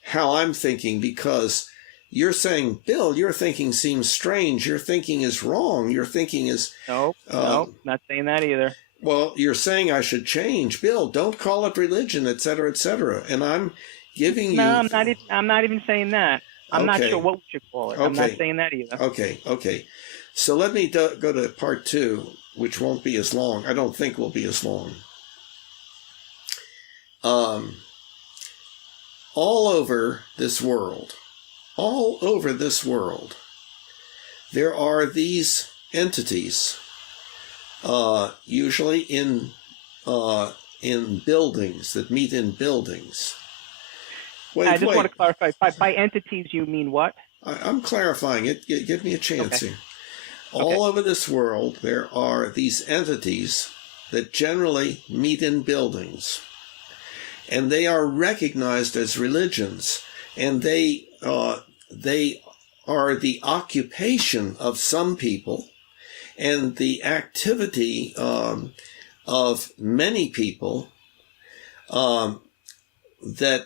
how I'm thinking, because you're saying, Bill, your thinking seems strange. Your thinking is wrong. Your thinking is... Nope, not saying that either. Well, you're saying I should change. Bill, don't call it religion, et cetera, et cetera. And I'm giving you... No, I'm not even saying that. I'm not sure what we should call it. Okay. I'm not saying that either. Okay. So let me go to part 2. which won't be as long. I don't think will be as long. All over this world, there are these entities, usually in buildings, that meet in buildings. I just want to clarify, by entities you mean what? I'm clarifying it. Give me a chance here. Okay. All over this world, there are these entities that generally meet in buildings, and they are recognized as religions, and they are the occupation of some people and the activity of many people that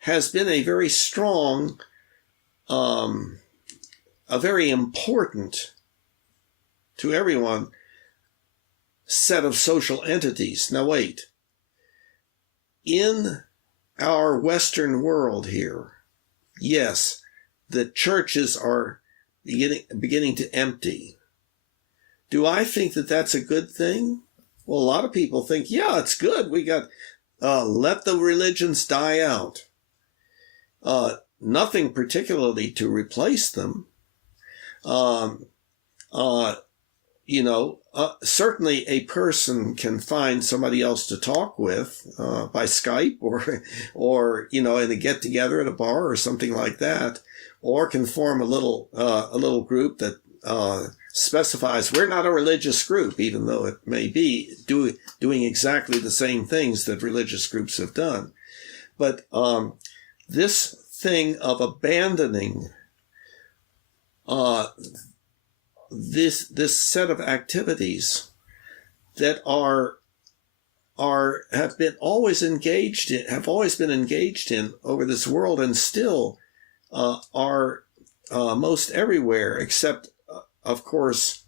has been a very strong, a very important to everyone set of social entities. Now wait, in our Western world here, yes, the churches are beginning to empty. Do I think that that's a good thing? Well, a lot of people think, yeah, it's good. We got, let the religions die out. Nothing particularly to replace them. Certainly a person can find somebody else to talk with by Skype or in a get together at a bar or something like that, or can form a little group that specifies we're not a religious group, even though it may be doing exactly the same things that religious groups have done. But this thing of abandoning this set of activities that have always been engaged in over this world, and still are most everywhere, except of course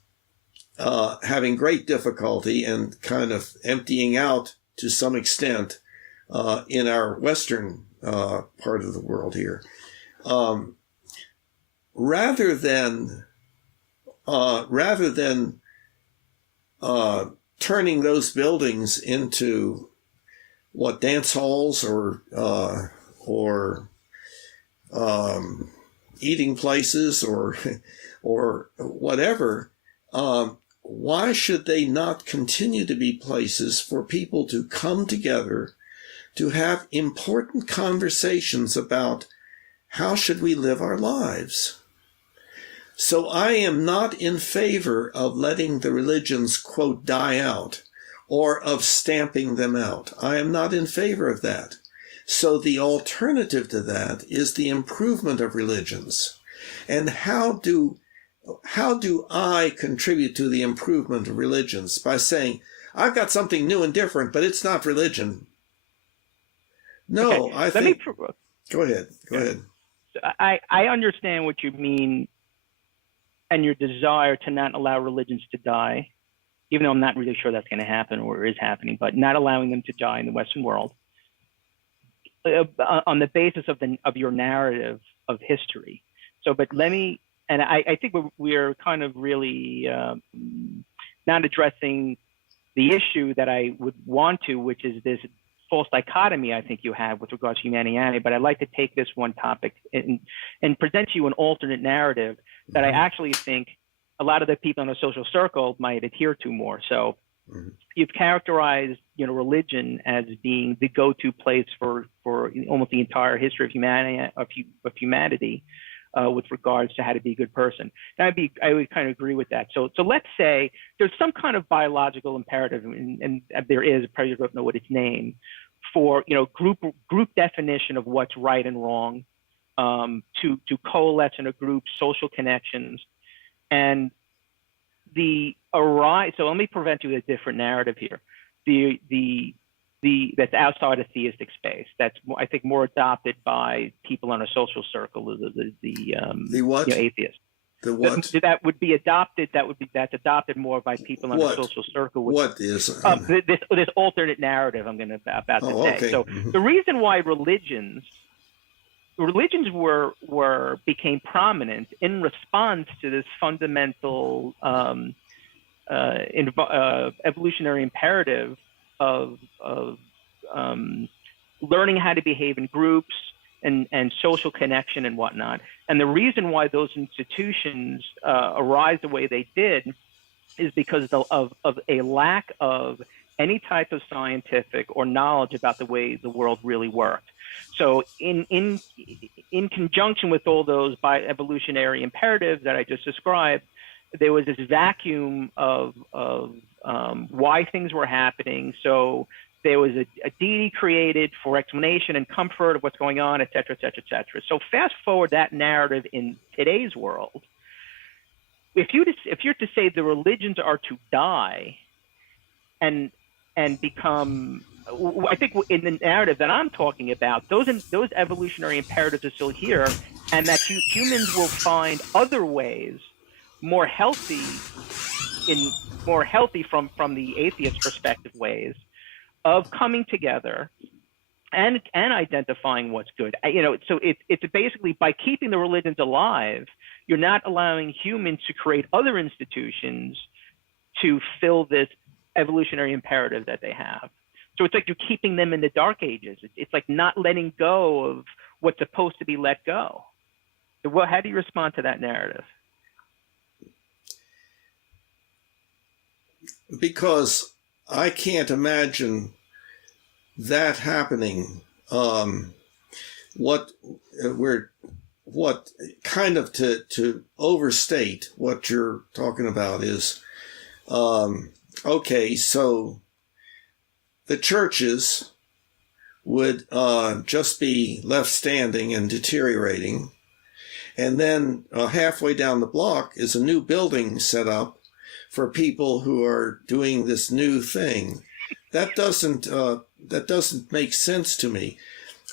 having great difficulty and kind of emptying out to some extent in our Western part of the world here, rather than turning those buildings into dance halls or eating places or whatever, why should they not continue to be places for people to come together to have important conversations about how should we live our lives? So I am not in favor of letting the religions, quote, die out, or of stamping them out. I am not in favor of that. So the alternative to that is the improvement of religions. And how do I contribute to the improvement of religions? By saying, I've got something new and different, but it's not religion. No, okay. Go ahead. I understand what you mean and your desire to not allow religions to die, even though I'm not really sure that's going to happen or is happening, but not allowing them to die in the Western world on the basis of your narrative of history. So, but I think we're kind of really not addressing the issue that I would want to, which is this false dichotomy I think you have with regards to humanity. But I'd like to take this one topic and present to you an alternate narrative that I actually think a lot of the people in the social circle might adhere to more. So you've characterized, religion as being the go-to place for almost the entire history of humanity with regards to how to be a good person. I would kind of agree with that. So let's say there's some kind of biological imperative, and there is, I probably don't know what its name, for group definition of what's right and wrong, to coalesce in a group, social connections, and so let me present you a different narrative here. That's outside of theistic space. That's, I think, more adopted by people in a social circle. The what? Atheists. The what? That would be adopted. That's adopted more by people in a social circle. What is this alternate narrative I'm about to say? Okay. So the reason why religions religions became prominent in response to this fundamental evolutionary imperative of learning how to behave in groups and social connection and whatnot. And the reason why those institutions arise the way they did is because of a lack of any type of scientific or knowledge about the way the world really worked. So in conjunction with all those evolutionary imperatives that I just described, there was this vacuum of why things were happening. So there was a deity created for explanation and comfort of what's going on, et cetera, et cetera, et cetera. So fast forward that narrative in today's world. If you're to say the religions are to die and become, I think in the narrative that I'm talking about, those evolutionary imperatives are still here, and that humans will find other ways more healthy from the atheist perspective ways of coming together and identifying what's good. So it's basically by keeping the religions alive, you're not allowing humans to create other institutions to fill this evolutionary imperative that they have. So it's like you're keeping them in the dark ages. It's like not letting go of what's supposed to be let go. So how do you respond to that narrative? Because I can't imagine that happening. What kind of to overstate what you're talking about is, okay, so the churches would just be left standing and deteriorating, and then halfway down the block is a new building set up for people who are doing this new thing. That doesn't make sense to me.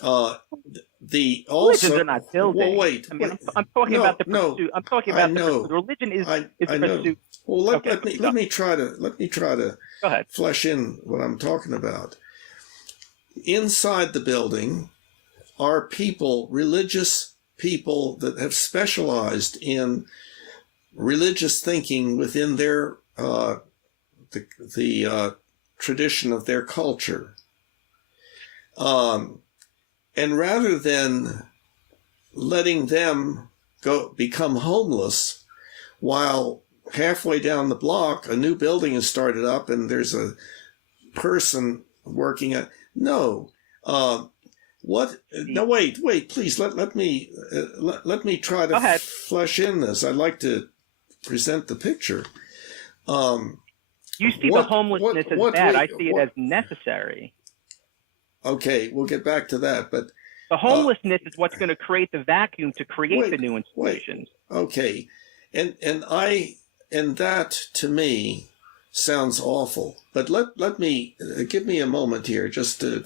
Religions are not building. Well, wait. I mean, I'm talking about the pursuit. I'm talking about the religion is pursuit. Well, let me try to flesh in what I'm talking about. Inside the building are people, religious people that have specialized in religious thinking within their the tradition of their culture. And rather than letting them become homeless while halfway down the block a new building is started up and there's a person working at wait, please let me try to flesh in this. I'd like to present the picture. You see the homelessness as bad. I see it as necessary. Okay, we'll get back to that, but the homelessness is what's going to create the vacuum to create the new institutions. Okay, and that to me sounds awful. But let me give me a moment here, just to.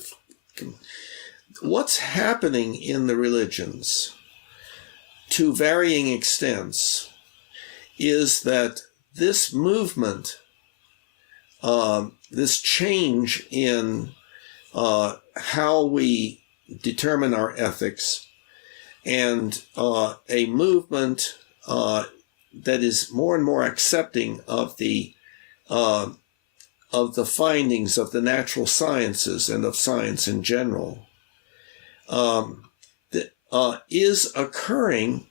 What's happening in the religions, to varying extents, is that this movement, this change in how we determine our ethics, and a movement that is more and more accepting of the findings of the natural sciences and of science in general, that is occurring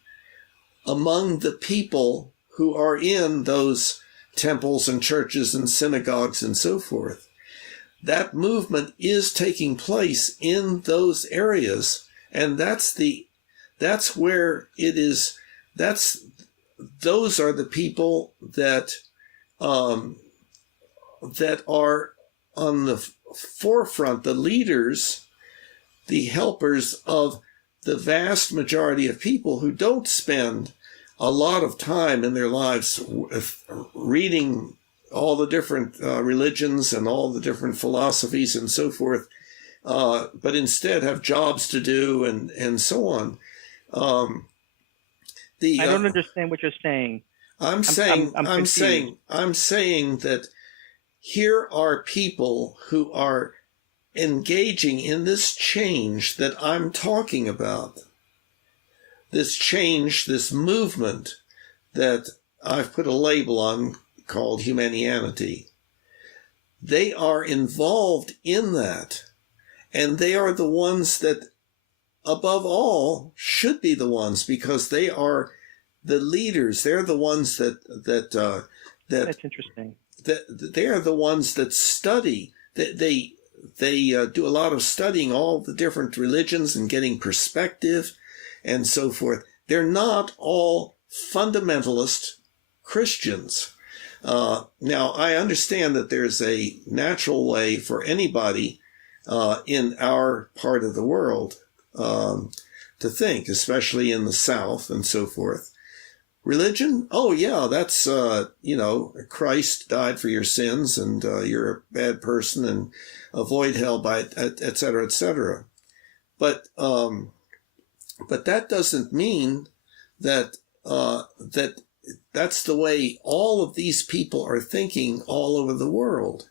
among the people who are in those temples and churches and synagogues and so forth. That movement is taking place in those areas, and those are the people that that are on the forefront, the leaders, the helpers of the vast majority of people who don't spend a lot of time in their lives reading all the different religions and all the different philosophies and so forth, but instead have jobs to do and so on. I don't understand what you're saying. I'm saying that here are people who are engaging in this change that I'm talking about. this change, this movement that I've put a label on called Humanianity. They are involved in that, and they are the ones that, above all, should be the ones, because they are the leaders. They're the ones that That's interesting. That they are the ones that study. They do a lot of studying all the different religions and getting perspective and so forth. They're not all fundamentalist Christians. Now, I understand that there's a natural way for anybody in our part of the world to think, especially in the South and so forth. Religion? Oh, yeah, that's, Christ died for your sins and you're a bad person and avoid hell by it, et cetera, et cetera. But that doesn't mean that that's the way all of these people are thinking all over the world.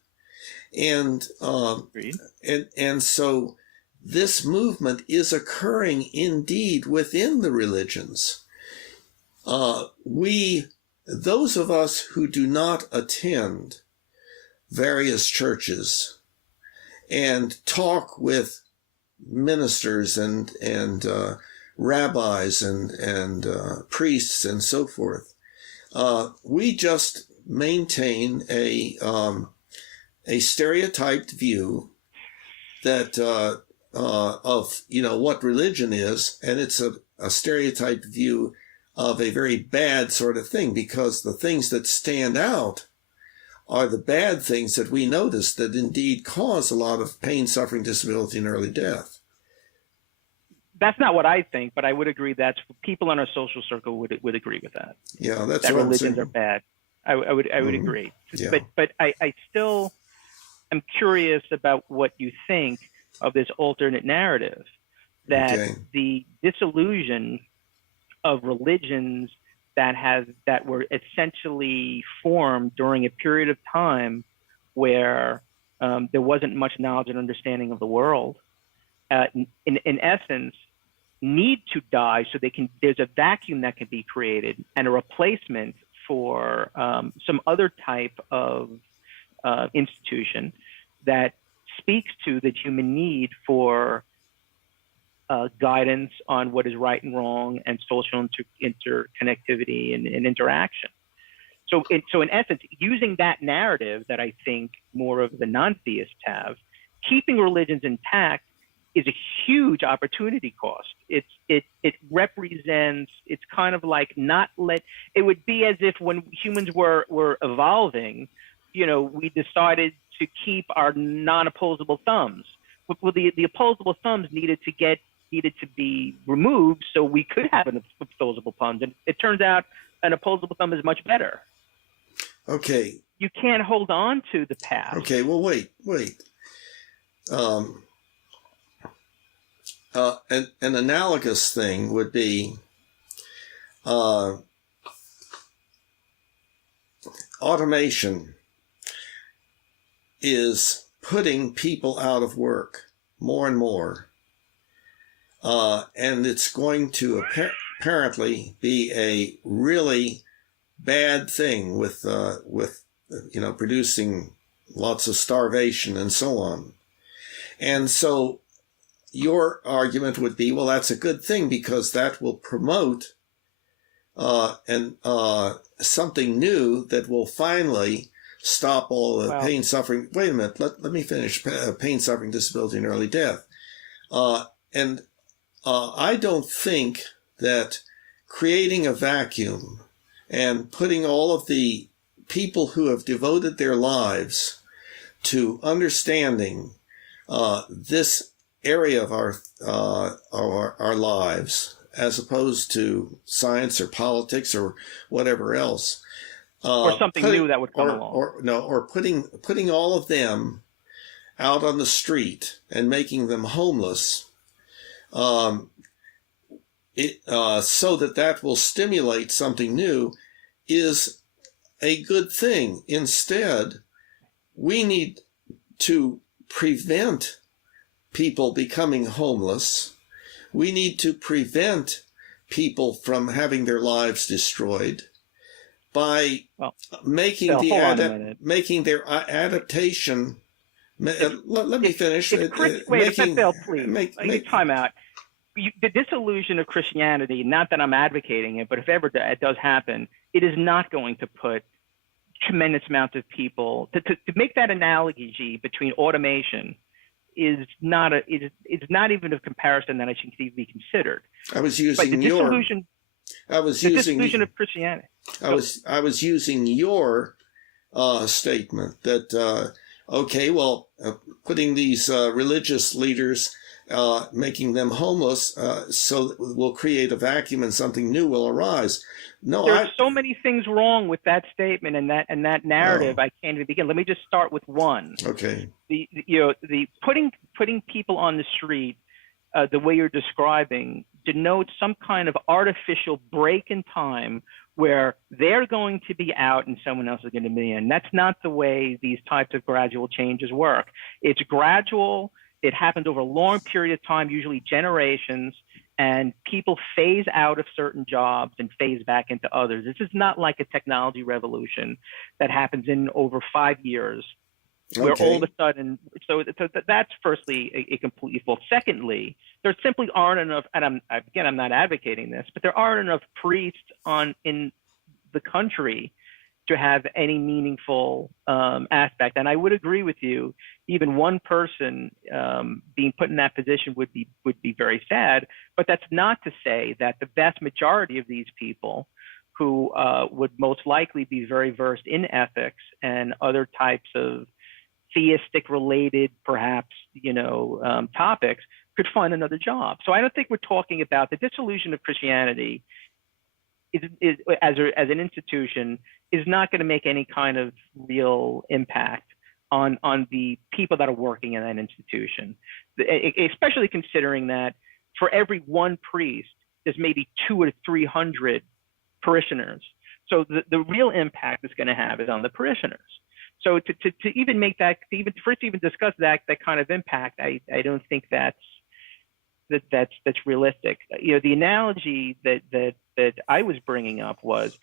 And so this movement is occurring indeed within the religions. Those of us who do not attend various churches and talk with ministers and rabbis and priests and so forth, we just maintain a stereotyped view that of what religion is, and it's a stereotyped view of a very bad sort of thing, because the things that stand out are the bad things that we notice that indeed cause a lot of pain, suffering, disability, and early death. That's not what I think, but I would agree that people in our social circle would agree with that. Yeah, that's that what religions are bad. I would agree. Yeah. But I still am curious about what you think of this alternate narrative, that the disillusion of religions that were essentially formed during a period of time where there wasn't much knowledge and understanding of the world, in essence, need to die so there's a vacuum that can be created and a replacement for some other type of institution that speaks to the human need for guidance on what is right and wrong and social interconnectivity and interaction. So in essence, using that narrative that I think more of the non-theists have, keeping religions intact is a huge opportunity cost. It represents, it's kind of like it would be as if when humans were evolving, we decided to keep our non-opposable thumbs. Well, the opposable thumbs needed to be removed so we could have an opposable thumb. And it turns out an opposable thumb is much better. Okay. You can't hold on to the past. Okay, well, wait. An analogous thing would be automation is putting people out of work more and more. And it's going to apparently be a really bad thing with producing lots of starvation and so on. And so your argument would be, well, that's a good thing because that will promote something new that will finally stop all the pain, suffering. Wait a minute, let me finish. Pain, suffering, disability, and early death. I don't think that creating a vacuum and putting all of the people who have devoted their lives to understanding this area of our lives, as opposed to science or politics or whatever else, or something new that would come along, or putting all of them out on the street and making them homeless, so that will stimulate something new, is a good thing. Instead, we need to prevent people becoming homeless. We need to prevent people from having their lives destroyed by making making their adaptation. Let me finish. Make time out. The disillusion of Christianity, not that I'm advocating it, but if ever it does happen, it is not going to put tremendous amounts of people to make that analogy between automation is not even a comparison that I should even be considered. I was using the disillusion of Christianity. I was using your statement that putting these religious leaders, making them homeless, so we'll create a vacuum and something new will arise. No, there's so many things wrong with that statement and that narrative. I can't even begin. Let me just start with one. Okay. The putting people on the street the way you're describing denotes some kind of artificial break in time where they're going to be out and someone else is going to be in. That's not the way these types of gradual changes work. It's gradual. It happens over a long period of time, usually generations, and people phase out of certain jobs and phase back into others. This is not like a technology revolution that happens in over 5 years, where all of a sudden, so that's firstly a completely false. Secondly, there simply aren't enough, and I'm not advocating this, but there aren't enough priests in the country to have any meaningful aspect. And I would agree with you, even one person being put in that position would be very sad, but that's not to say that the vast majority of these people who would most likely be very versed in ethics and other types of theistic related, perhaps, topics could find another job. So I don't think we're talking about the disillusion of Christianity is as an institution is not going to make any kind of real impact on the people that are working in that institution, especially considering that for every one priest, there's maybe 200 or 300 parishioners. So the real impact it's going to have is on the parishioners. So to even make that, to discuss that kind of impact, I don't think that's realistic. The analogy that I was bringing up was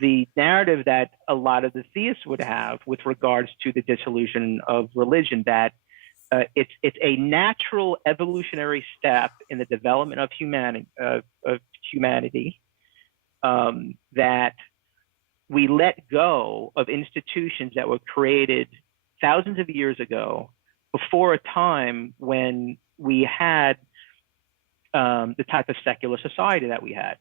the narrative that a lot of the theists would have with regards to the dissolution of religion, that it's a natural evolutionary step in the development of humanity, that we let go of institutions that were created thousands of years ago, before a time when we had the type of secular society that we had.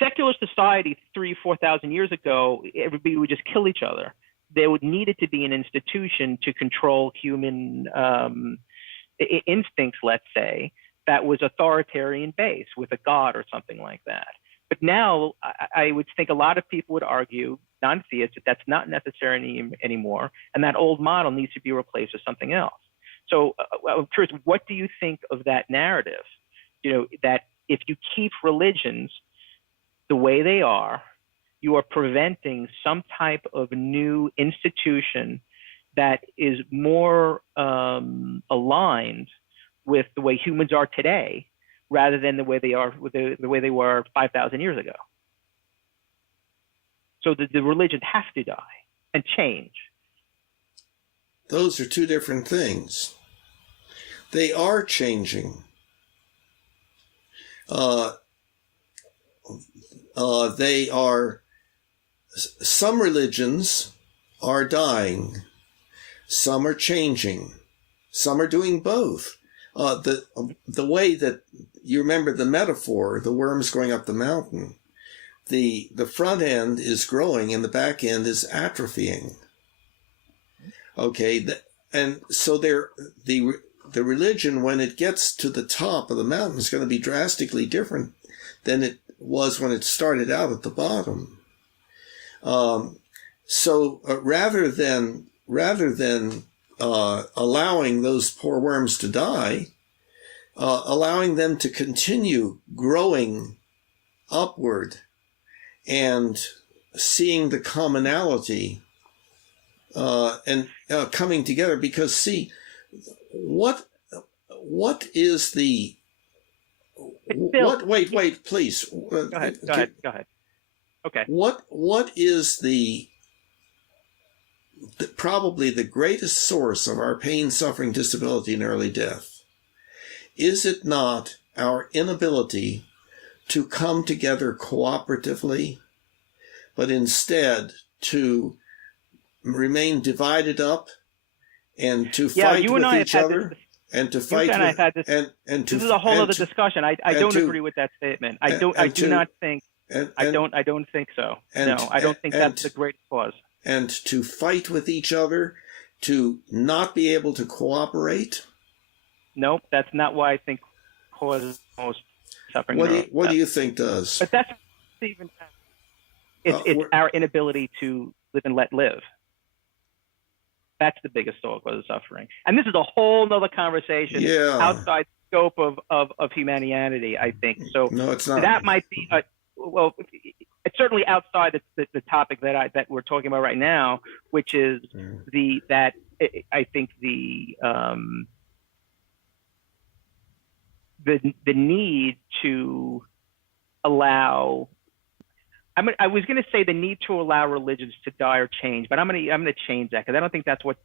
Secular society 3,000-4,000 years ago, everybody would just kill each other. There would needed to be an institution to control human instincts, let's say, that was authoritarian based with a god or something like that. But now I would think a lot of people would argue, non-theists, that that's not necessary anymore, and that old model needs to be replaced with something else. So I'm curious, what do you think of that narrative? That if you keep religions the way they are, you are preventing some type of new institution that is more aligned with the way humans are today, rather than the way they are the way they were 5,000 years ago. So the religion has to die and change. Those are two different things. They are changing. They are. Some religions are dying. Some are changing. Some are doing both. The way that you remember the metaphor, the worms going up the mountain, the front end is growing and the back end is atrophying. Okay, and so the religion, when it gets to the top of the mountain, is going to be drastically different than it was when it started out at the bottom. So rather than allowing those poor worms to die, allowing them to continue growing upward and seeing the commonality and coming together. Because see, what is the Bill, wait, please. Go ahead. Okay. What is probably the greatest source of our pain, suffering, disability, and early death? Is it not our inability to come together cooperatively, but instead to remain divided up and to fight with each other? And to fight and I've had this. and to, this is a whole other discussion. I don't agree with that statement. I do not think. I don't think so. No, I don't think that's the greatest cause. And to fight with each other, to not be able to cooperate. Nope, that's not why I think causes most suffering. What do you think does? But that's even. It's our inability to live and let live. That's the biggest cause of suffering. And this is a whole other conversation outside the scope of humanity, I think. So no, it's not. That might be it's certainly outside the topic that we're talking about right now, which is I think the need to allow. I was going to say the need to allow religions to die or change, but I'm going to change that because I don't think that's what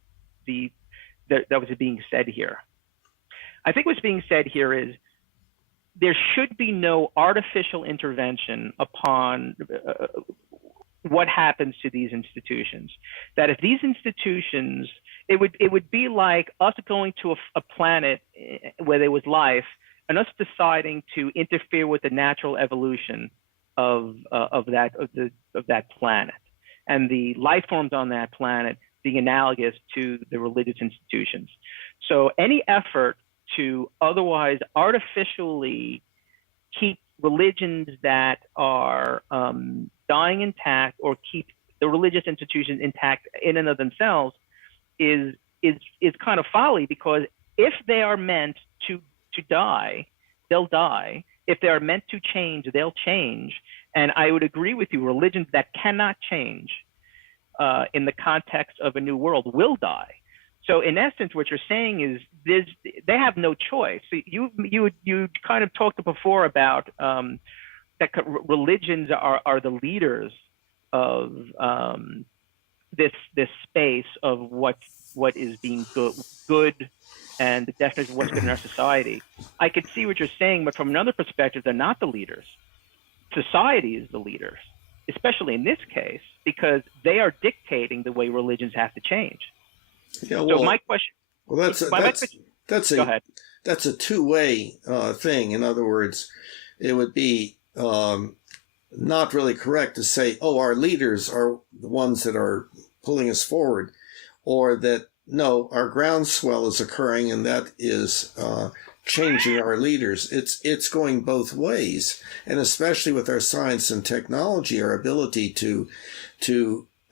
that was being said here. I think what's being said here is there should be no artificial intervention upon what happens to these institutions. That if these institutions, it would be like us going to a planet where there was life and us deciding to interfere with the natural evolution of that planet, and the life forms on that planet being analogous to the religious institutions. So any effort to otherwise artificially keep religions that are dying intact or keep the religious institutions intact in and of themselves is kind of folly, because if they are meant to die, they'll die. If they are meant to change, they'll change. And I would agree with you, religions that cannot change in the context of a new world will die. So in essence, what you're saying is they have no choice. So you kind of talked before about that religions are the leaders of this space of what is being good and the definition of what's good in our society. I could see what you're saying, but from another perspective, they're not the leaders. Society is the leaders, especially in this case, because they are dictating the way religions have to change. Yeah, well, so my question. Well, that's a two-way thing. In other words, it would be not really correct to say, "Oh, our leaders are the ones that are pulling us forward," or that no, our groundswell is occurring and that is changing our leaders. It's going both ways, and especially with our science and technology, our ability to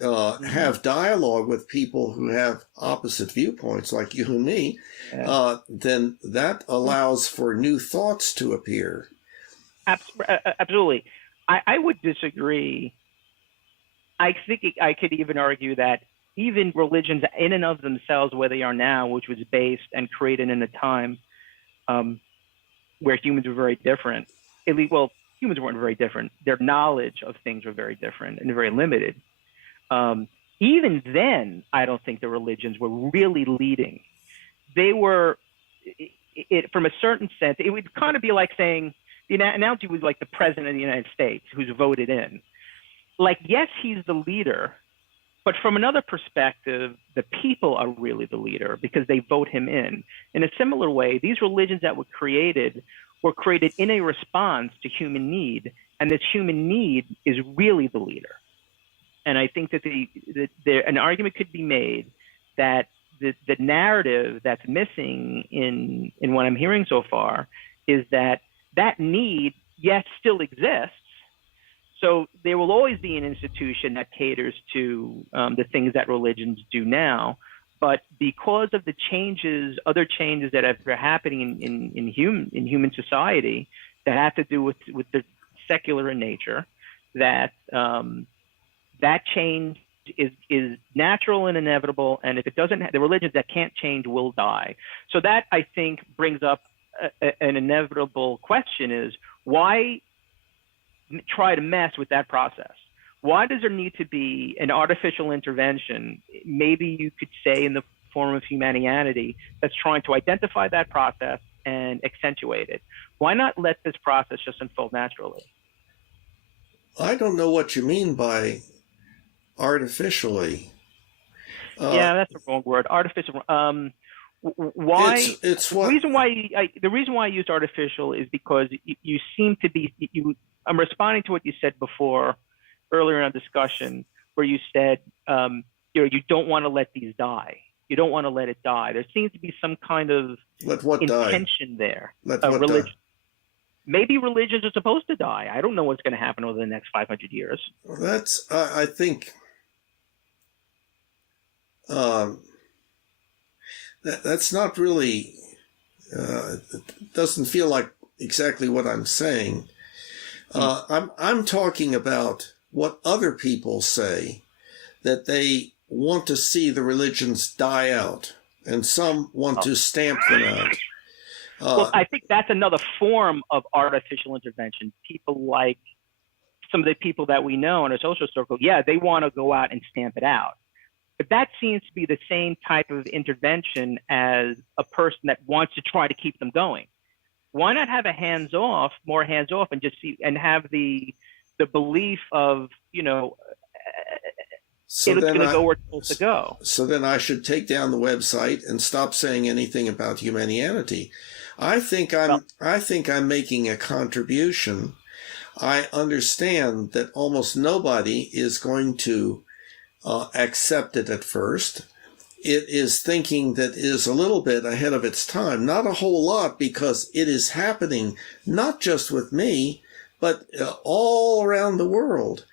have dialogue with people who have opposite viewpoints, like you and me, then that allows for new thoughts to appear. Absolutely. I would disagree. I think I could even argue that even religions in and of themselves, where they are now, which was based and created in a time where humans were very different. Humans weren't very different. Their knowledge of things were very different and very limited. Even then, I don't think the religions were really leading. They were, from a certain sense, it would kind of be like saying, the analogy was like the president of the United States who's voted in. Like, yes, he's the leader, but from another perspective, the people are really the leader because they vote him in. In a similar way, these religions that were created in a response to human need, and this human need is really the leader. And I think that an argument could be made that the narrative that's missing in what I'm hearing so far is that need, yes, still exists. So there will always be an institution that caters to the things that religions do now. But because of the other changes that are happening in human society that have to do with the secular in nature, that change is natural and inevitable, and if it doesn't, the religions that can't change will die. So that, I think, brings up an inevitable question is, why try to mess with that process? Why does there need to be an artificial intervention, maybe you could say in the form of Humanianity, that's trying to identify that process and accentuate it? Why not let this process just unfold naturally? I don't know what you mean by artificially. Yeah, that's the wrong word. Artificial. Why? It's what The reason why I used artificial is because you seem to be I'm responding to what you said before, earlier in our discussion, where you said you don't want to let these die. You don't want to let it die. There seems to be some kind of intention there. Religion. Die? Maybe religions are supposed to die. I don't know what's going to happen over the next 500 years. That's I think. That's not really. It doesn't feel like exactly what I'm saying. I'm talking about what other people say, that they want to see the religions die out, and some want to stamp them out. Well, I think that's another form of artificial intervention. People like some of the people that we know in a social circle, they want to go out and stamp it out. But that seems to be the same type of intervention as a person that wants to try to keep them going. Why not have more hands off, and just see and have the belief of, it's going to go where it's supposed to go. So then I should take down the website and stop saying anything about Humanianity. I think I'm making a contribution. I understand that almost nobody is going to accept it at first. It is thinking that is a little bit ahead of its time. Not a whole lot, because it is happening not just with me, but all around the world.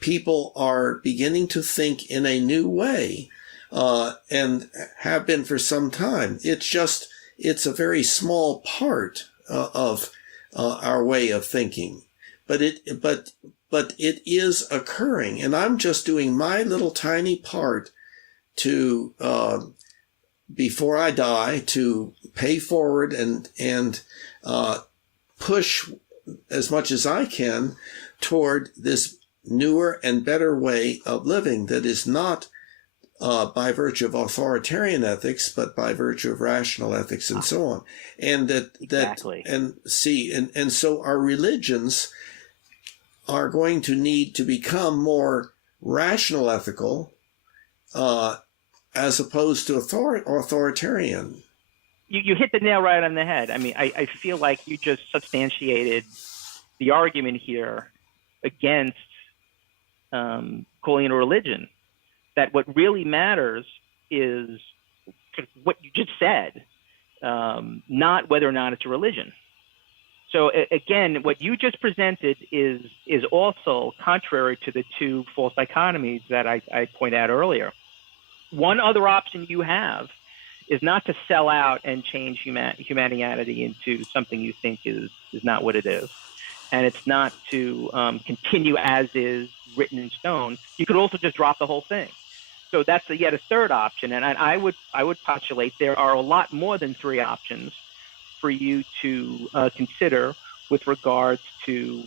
People are beginning to think in a new way, and have been for some time. It's a very small part of our way of thinking, but it is occurring, and I'm just doing my little tiny part to before I die, to pay forward and push as much as I can toward this newer and better way of living that is not by virtue of authoritarian ethics, but by virtue of rational ethics and so on. And exactly. And so our religions are going to need to become more rational ethical as opposed to authoritarian. You hit the nail right on the head. I mean, I feel like you just substantiated the argument here against calling it a religion. That what really matters is what you just said, not whether or not it's a religion. So again, what you just presented is also contrary to the two false dichotomies that I pointed out earlier. One other option you have is not to sell out and change humanity into something you think is not what it is. And it's not to continue as is, written in stone. You could also just drop the whole thing. So that's yet a third option. And I would postulate there are a lot more than three options for you to consider with regards to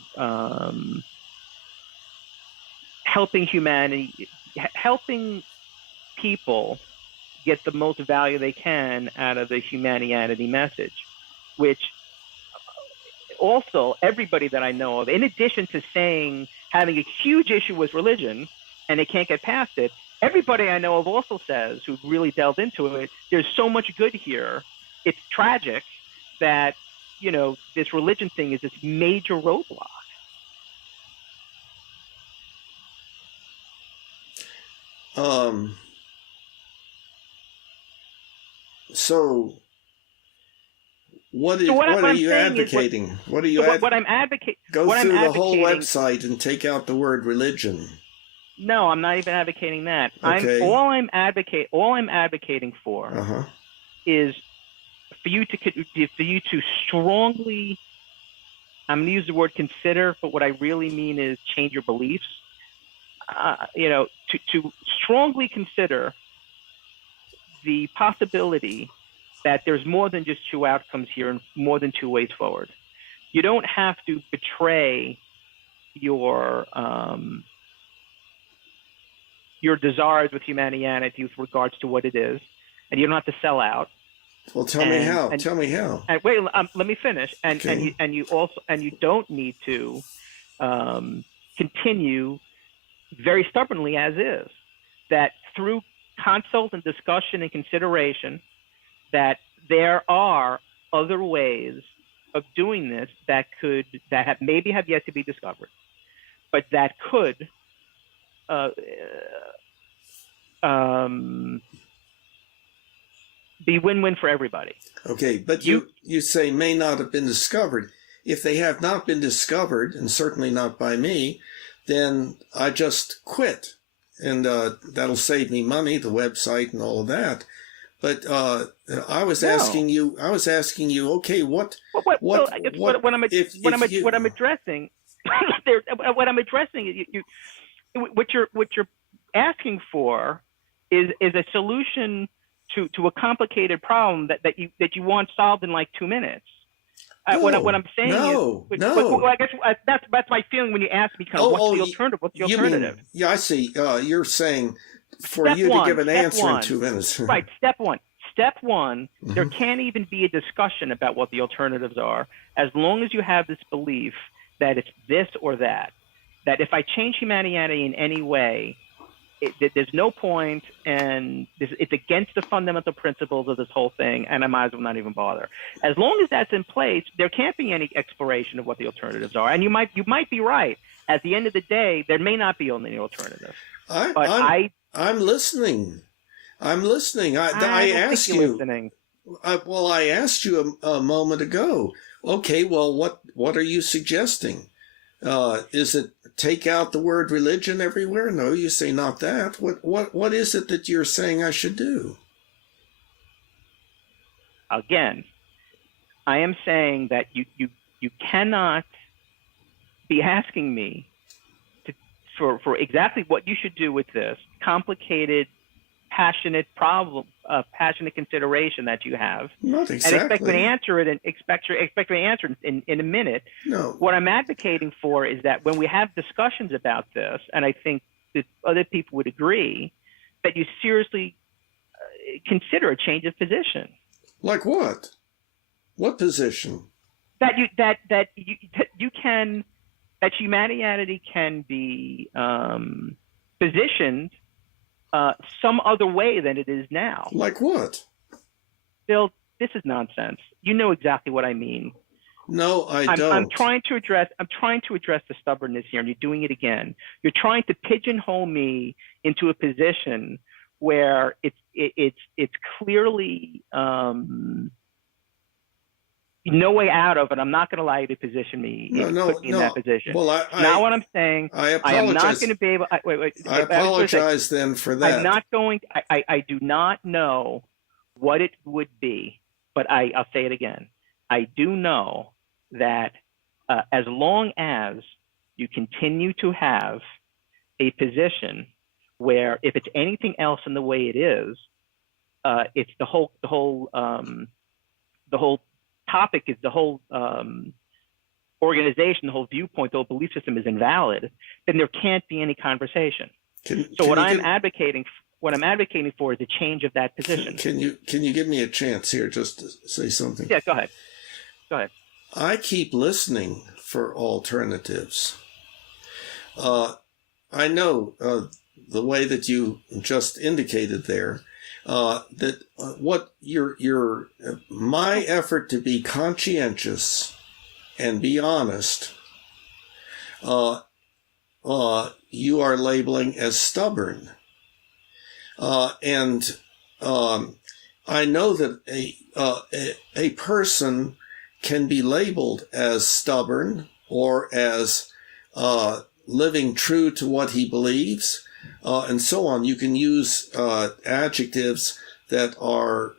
helping people get the most value they can out of the Humanianity message, which also everybody that I know of, in addition to having a huge issue with religion and they can't get past it, everybody I know of also says, who really delved into it, there's so much good here. It's tragic that, this religion thing is this major roadblock. So what are you advocating? What I'm advocating? Go through the whole website and take out the word religion. No, I'm not even advocating that. Okay. All I'm advocating for is for you to strongly, I'm going to use the word consider, but what I really mean is change your beliefs. To strongly consider the possibility that there's more than just two outcomes here and more than two ways forward. You don't have to betray your desires with Humanianity with regards to what it is, and you don't have to sell out. Well, tell me how. Tell me how. And wait, let me finish. And Okay. you don't need to continue very stubbornly as is. That through consult and discussion and consideration, that there are other ways of doing this that maybe have yet to be discovered, but that could be win-win for everybody. Okay, but you say may not have been discovered. If they have not been discovered, and certainly not by me, then I just quit, and that'll save me money, the website and all of that. But I was asking you. Okay, what I'm addressing, what you're asking for is a solution to a complicated problem that you want solved in like 2 minutes. What I'm saying is, well, I guess that's my feeling when you ask me kind of what's the alternative. What's the alternative? I see. You're saying for you to give an answer in 2 minutes. Right. Step one. Mm-hmm. There can't even be a discussion about what the alternatives are as long as you have this belief that it's this or that. That if I change Humanianity in any way, there's no point, and it's against the fundamental principles of this whole thing, and I might as well not even bother. As long as that's in place, there can't be any exploration of what the alternatives are. And you might be right. At the end of the day, there may not be any alternative. I'm listening. I asked you. I asked you a moment ago. Okay, well, what are you suggesting? Is it take out the word religion everywhere? No, you say not that. What is it that you're saying I should do? Again, I am saying that you cannot be asking me for exactly what you should do with this complicated, passionate consideration that you have. Not exactly. And expect me to answer it and expect me to answer it in a minute. No. What I'm advocating for is that when we have discussions about this, and I think that other people would agree, that you seriously consider a change of position. Like what? What position? That Humanianity can be positioned some other way than it is now. Like what? Bill, this is nonsense. You know exactly what I mean. No, I don't. I'm trying to address the stubbornness here, and you're doing it again. You're trying to pigeonhole me into a position where it's clearly no way out of it. I'm not going to allow you to position me in that position. Well, now what I'm saying, I apologize. I am not going to be able. Wait. I apologize then for that. I'm not going. I do not know what it would be, but I'll say it again. I do know that as long as you continue to have a position where if it's anything else in the way it is, it's the whole topic is the whole organization, the whole viewpoint, the whole belief system is invalid, then there can't be any conversation. What I'm advocating for is a change of that position. Can you give me a chance here just to say something? Yeah, go ahead. I keep listening for alternatives. I know the way that you just indicated there, that what my effort to be conscientious and be honest, you are labeling as stubborn. And I know that a person can be labeled as stubborn or as living true to what he believes, and so on. You can use adjectives that are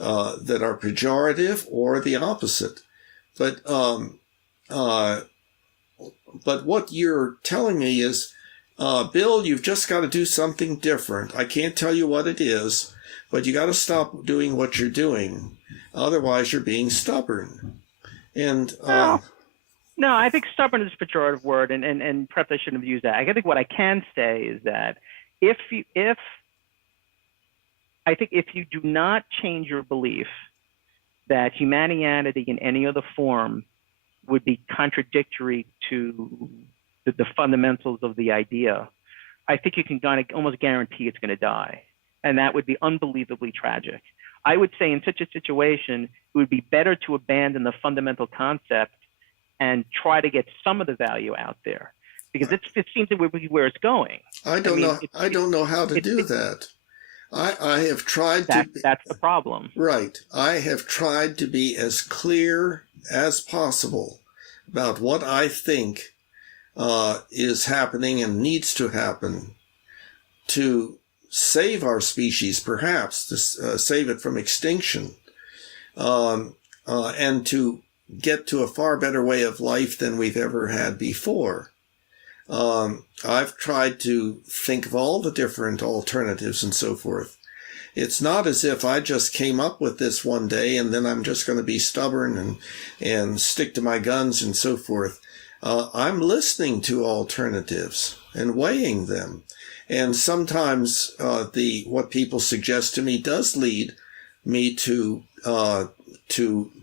pejorative or the opposite. But what you're telling me is, Bill, you've just got to do something different. I can't tell you what it is, but you got to stop doing what you're doing. Otherwise, you're being stubborn. And no, I think stubborn is a pejorative word, and perhaps I shouldn't have used that. I think what I can say is that if you do not change your belief that humanity in any other form would be contradictory to the fundamentals of the idea, I think you can kind of almost guarantee it's going to die. And that would be unbelievably tragic. I would say in such a situation, it would be better to abandon the fundamental concept and try to get some of the value out there, because it seems to be where it's going. I don't know how to do that. I have tried to. That's the problem. Right. I have tried to be as clear as possible about what I think is happening and needs to happen to save our species, perhaps, to save it from extinction, and to get to a far better way of life than we've ever had before. I've tried to think of all the different alternatives and so forth. It's not as if I just came up with this one day and then I'm just going to be stubborn and stick to my guns and so forth. I'm listening to alternatives and weighing them. And sometimes what people suggest to me does lead me to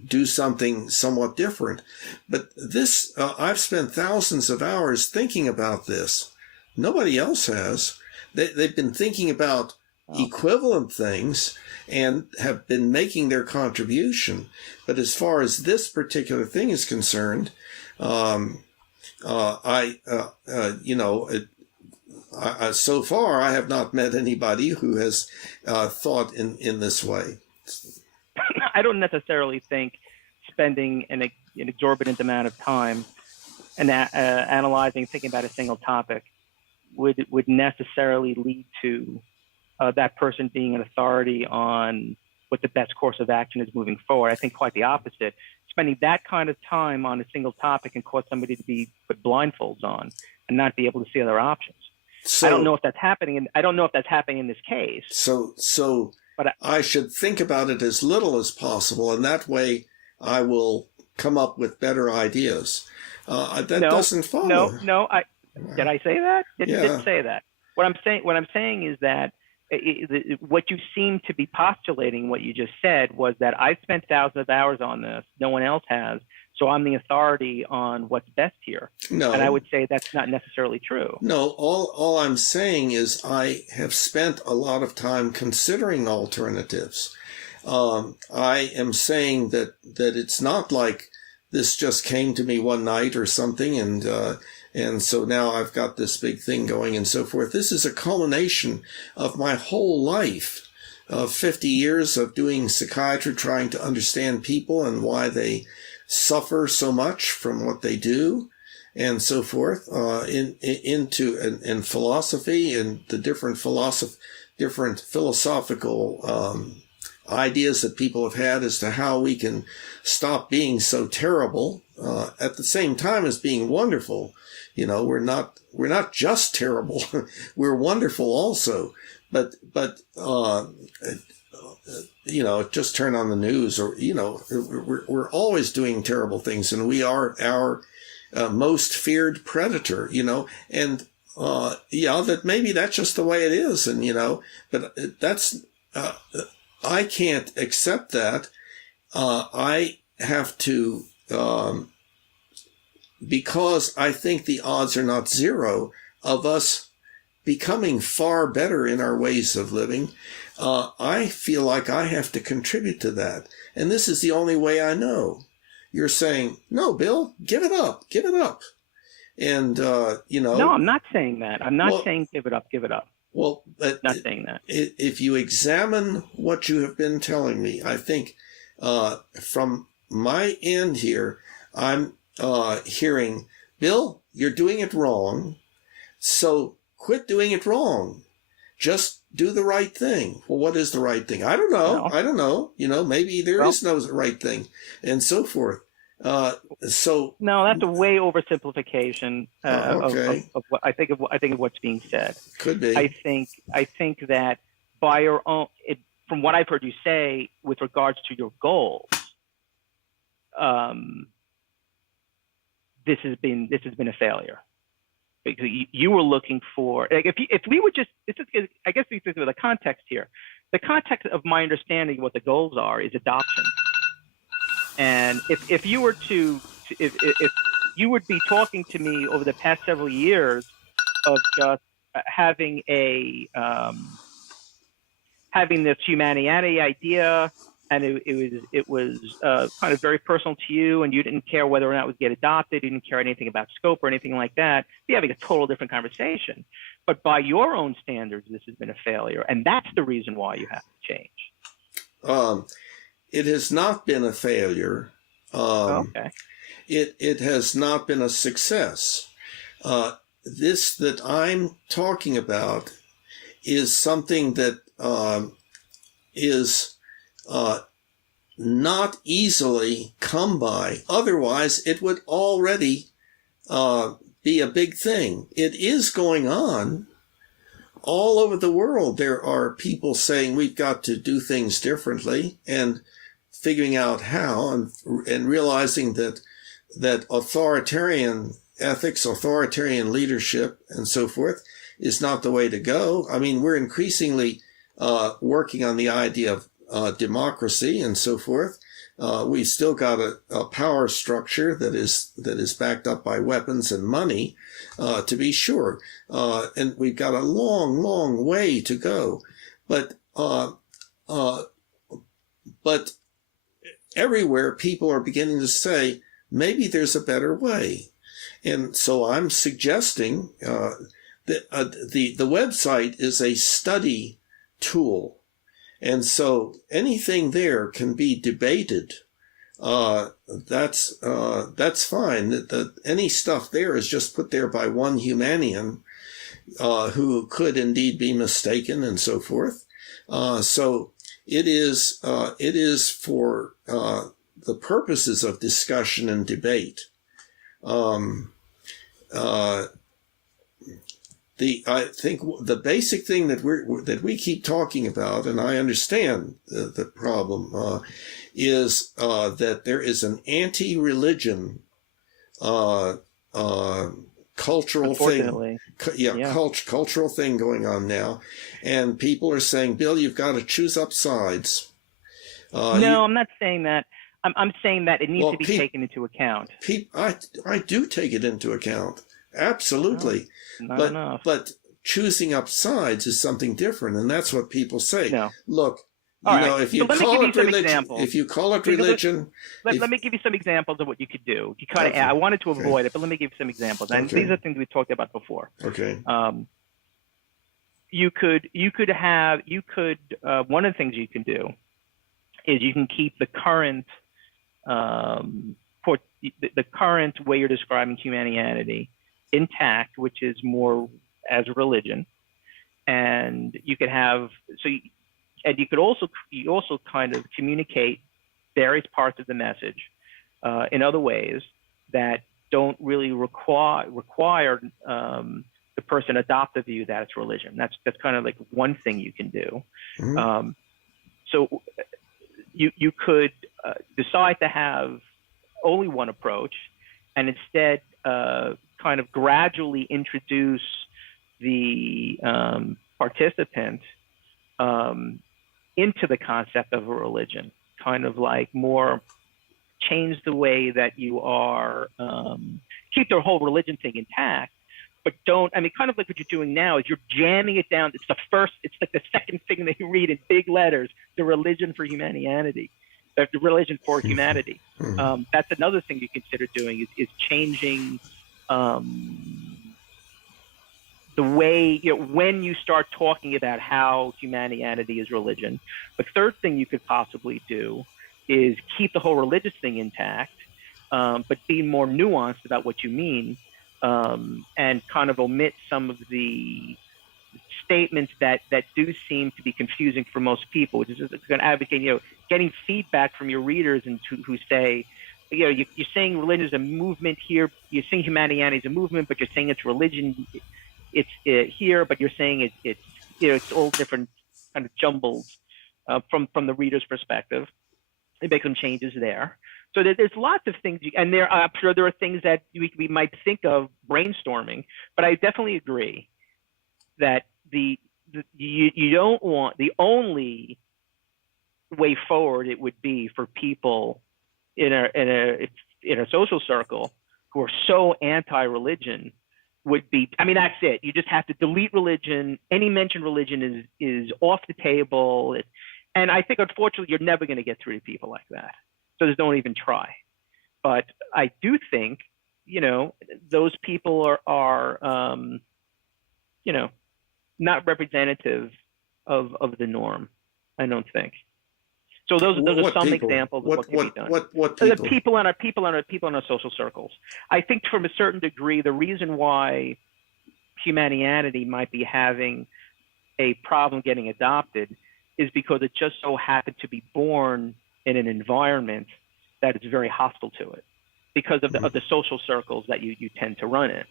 do something somewhat different. But this, I've spent thousands of hours thinking about this. Nobody else has. They've been thinking about equivalent things and have been making their contribution. But as far as this particular thing is concerned, so far I have not met anybody who has thought in this way. I don't necessarily think spending an exorbitant amount of time and analyzing, thinking about a single topic would necessarily lead to that person being an authority on what the best course of action is moving forward. I think quite the opposite. Spending that kind of time on a single topic can cause somebody to be put blindfolds on and not be able to see other options. So, I don't know if that's happening in this case. But I should think about it as little as possible, and that way I will come up with better ideas. Doesn't follow. No. Did I say that? Didn't say that. What I'm saying is that what you seem to be postulating, what you just said, was that I've spent thousands of hours on this, no one else has, so I'm the authority on what's best here. No. And I would say that's not necessarily true. No, all I'm saying is I have spent a lot of time considering alternatives. I am saying that it's not like this just came to me one night or something, and so now I've got this big thing going and so forth. This is a culmination of my whole life, of 50 years of doing psychiatry, trying to understand people and why they suffer so much from what they do and so forth, into philosophy and the different philosophical ideas that people have had as to how we can stop being so terrible at the same time as being wonderful. You know, we're not just terrible. We're wonderful also. But just turn on the news, or, we're always doing terrible things, and we are our most feared predator, and that maybe that's just the way it is. And, but that's, I can't accept that. I have to, because I think the odds are not zero of us becoming far better in our ways of living. I feel like I have to contribute to that. And this is the only way I know. You're saying, no, Bill, give it up. And, No, I'm not saying that. I'm not saying give it up. Well, not saying that. If you examine what you have been telling me, I think from my end here, I'm hearing, Bill, you're doing it wrong. So quit doing it wrong. Just do the right thing. Well, what is the right thing? I don't know. I don't know. Maybe there is no right thing, and so forth. No, that's a way oversimplification of what I think of what's being said. Could be. I think that by your own, from what I've heard you say with regards to your goals, this has been a failure, because you were looking for, like, if we would just, this is, I guess this is the context here. The context of my understanding what the goals are is adoption. And if you were to, if you would be talking to me over the past several years of just having this humanity idea, and it was kind of very personal to you, and you didn't care whether or not it would get adopted, you didn't care anything about scope or anything like that, be having a total different conversation. But by your own standards, this has been a failure, and that's the reason why you have to change. It has not been a failure. Okay. It has not been a success. This that I'm talking about is something that is not easily come by. Otherwise, it would already be a big thing. It is going on all over the world. There are people saying we've got to do things differently, and figuring out how, and realizing that authoritarian ethics, authoritarian leadership, and so forth is not the way to go. I mean, we're increasingly working on the idea of democracy and so forth. We've still got a power structure that is backed up by weapons and money, to be sure. And we've got a long, long way to go. But everywhere people are beginning to say, maybe there's a better way. And so I'm suggesting that the website is a study tool. And so anything there can be debated. That's fine. Any stuff there is just put there by one Humanian who could indeed be mistaken and so forth. So it is for the purposes of discussion and debate. I think the basic thing that we keep talking about, and I understand the problem, is that there is an anti-religion cultural thing. Cultural thing going on now, and people are saying, Bill, you've got to choose up sides. No, I'm not saying that. I'm saying that it needs to be taken into account. I do take it into account. Absolutely. But choosing up sides is something different, and that's what people say. No. Look, if you call it religion, let me give you some examples of what you could do. You kind of, I wanted to avoid it, but let me give you some examples. And these are things we talked about before. Okay. You could one of the things you can do is you can keep the current current way you're describing humanity intact, which is more as a religion, and you could have you also kind of communicate various parts of the message in other ways that don't really require the person adopt the view that it's religion. That's kind of like one thing you can do. Mm-hmm. So you could decide to have only one approach, and instead kind of gradually introduce the participant into the concept of a religion, kind of like more change the way that you are, keep their whole religion thing intact, but kind of like what you're doing now is you're jamming it down. It's like the second thing that you read in big letters, the religion for humanity, the religion for humanity. That's another thing you consider doing is changing the way, when you start talking about how humanity is religion. The third thing you could possibly do is keep the whole religious thing intact, but be more nuanced about what you mean, and kind of omit some of the statements that do seem to be confusing for most people, which is going to advocate, getting feedback from your readers and who say, you're saying religion is a movement here, you're saying humanity is a movement, but you're saying it's religion, it's here, but you're saying it's all different kind of jumbled from the reader's perspective. They make some changes there. So there's lots of things, and I'm sure there are things that we might think of brainstorming, but I definitely agree that you don't want, the only way forward it would be for people in a social circle who are so anti-religion would be, I mean, that's it. You just have to delete religion. Any mention of religion is off the table. And I think, unfortunately, you're never going to get through to people like that. So just don't even try. But I do think, those people are not representative of the norm. I don't think. So those are some people? Examples of what can be done. What people? The people in our social circles. I think, from a certain degree, the reason why Humanianity might be having a problem getting adopted is because it just so happened to be born in an environment that is very hostile to it, because of the social circles that you tend to run in.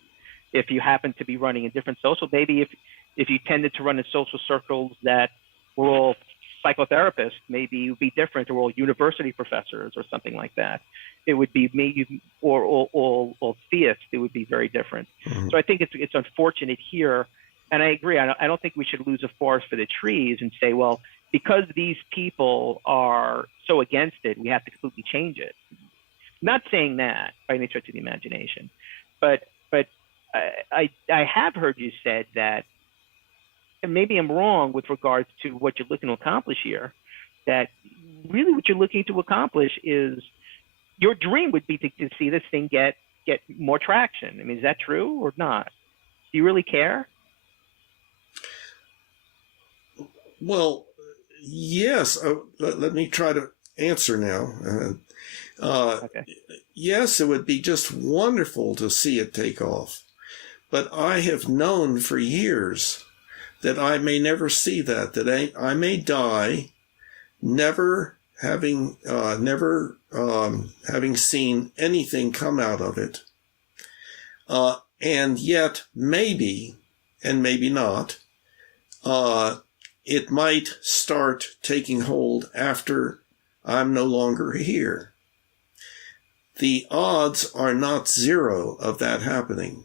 If you happen to be running in different social, maybe if you tended to run in social circles that were all psychotherapists, maybe it would be different, or all university professors or something like that. It would be maybe, or theists, it would be very different. Mm-hmm. So I think it's unfortunate here. And I agree. I don't think we should lose a forest for the trees and say, well, because these people are so against it, we have to completely change it. Not saying that by any stretch of the imagination, but I have heard you said that, and maybe I'm wrong with regards to what you're looking to accomplish here, that really what you're looking to accomplish is, your dream would be to see this thing get more traction. I mean, is that true or not? Do you really care? Well, yes. Let me try to answer now. Okay. Yes, it would be just wonderful to see it take off. But I have known for years that I may never see that I may die never having seen anything come out of it. And yet, maybe, and maybe not, it might start taking hold after I'm no longer here. The odds are not zero of that happening.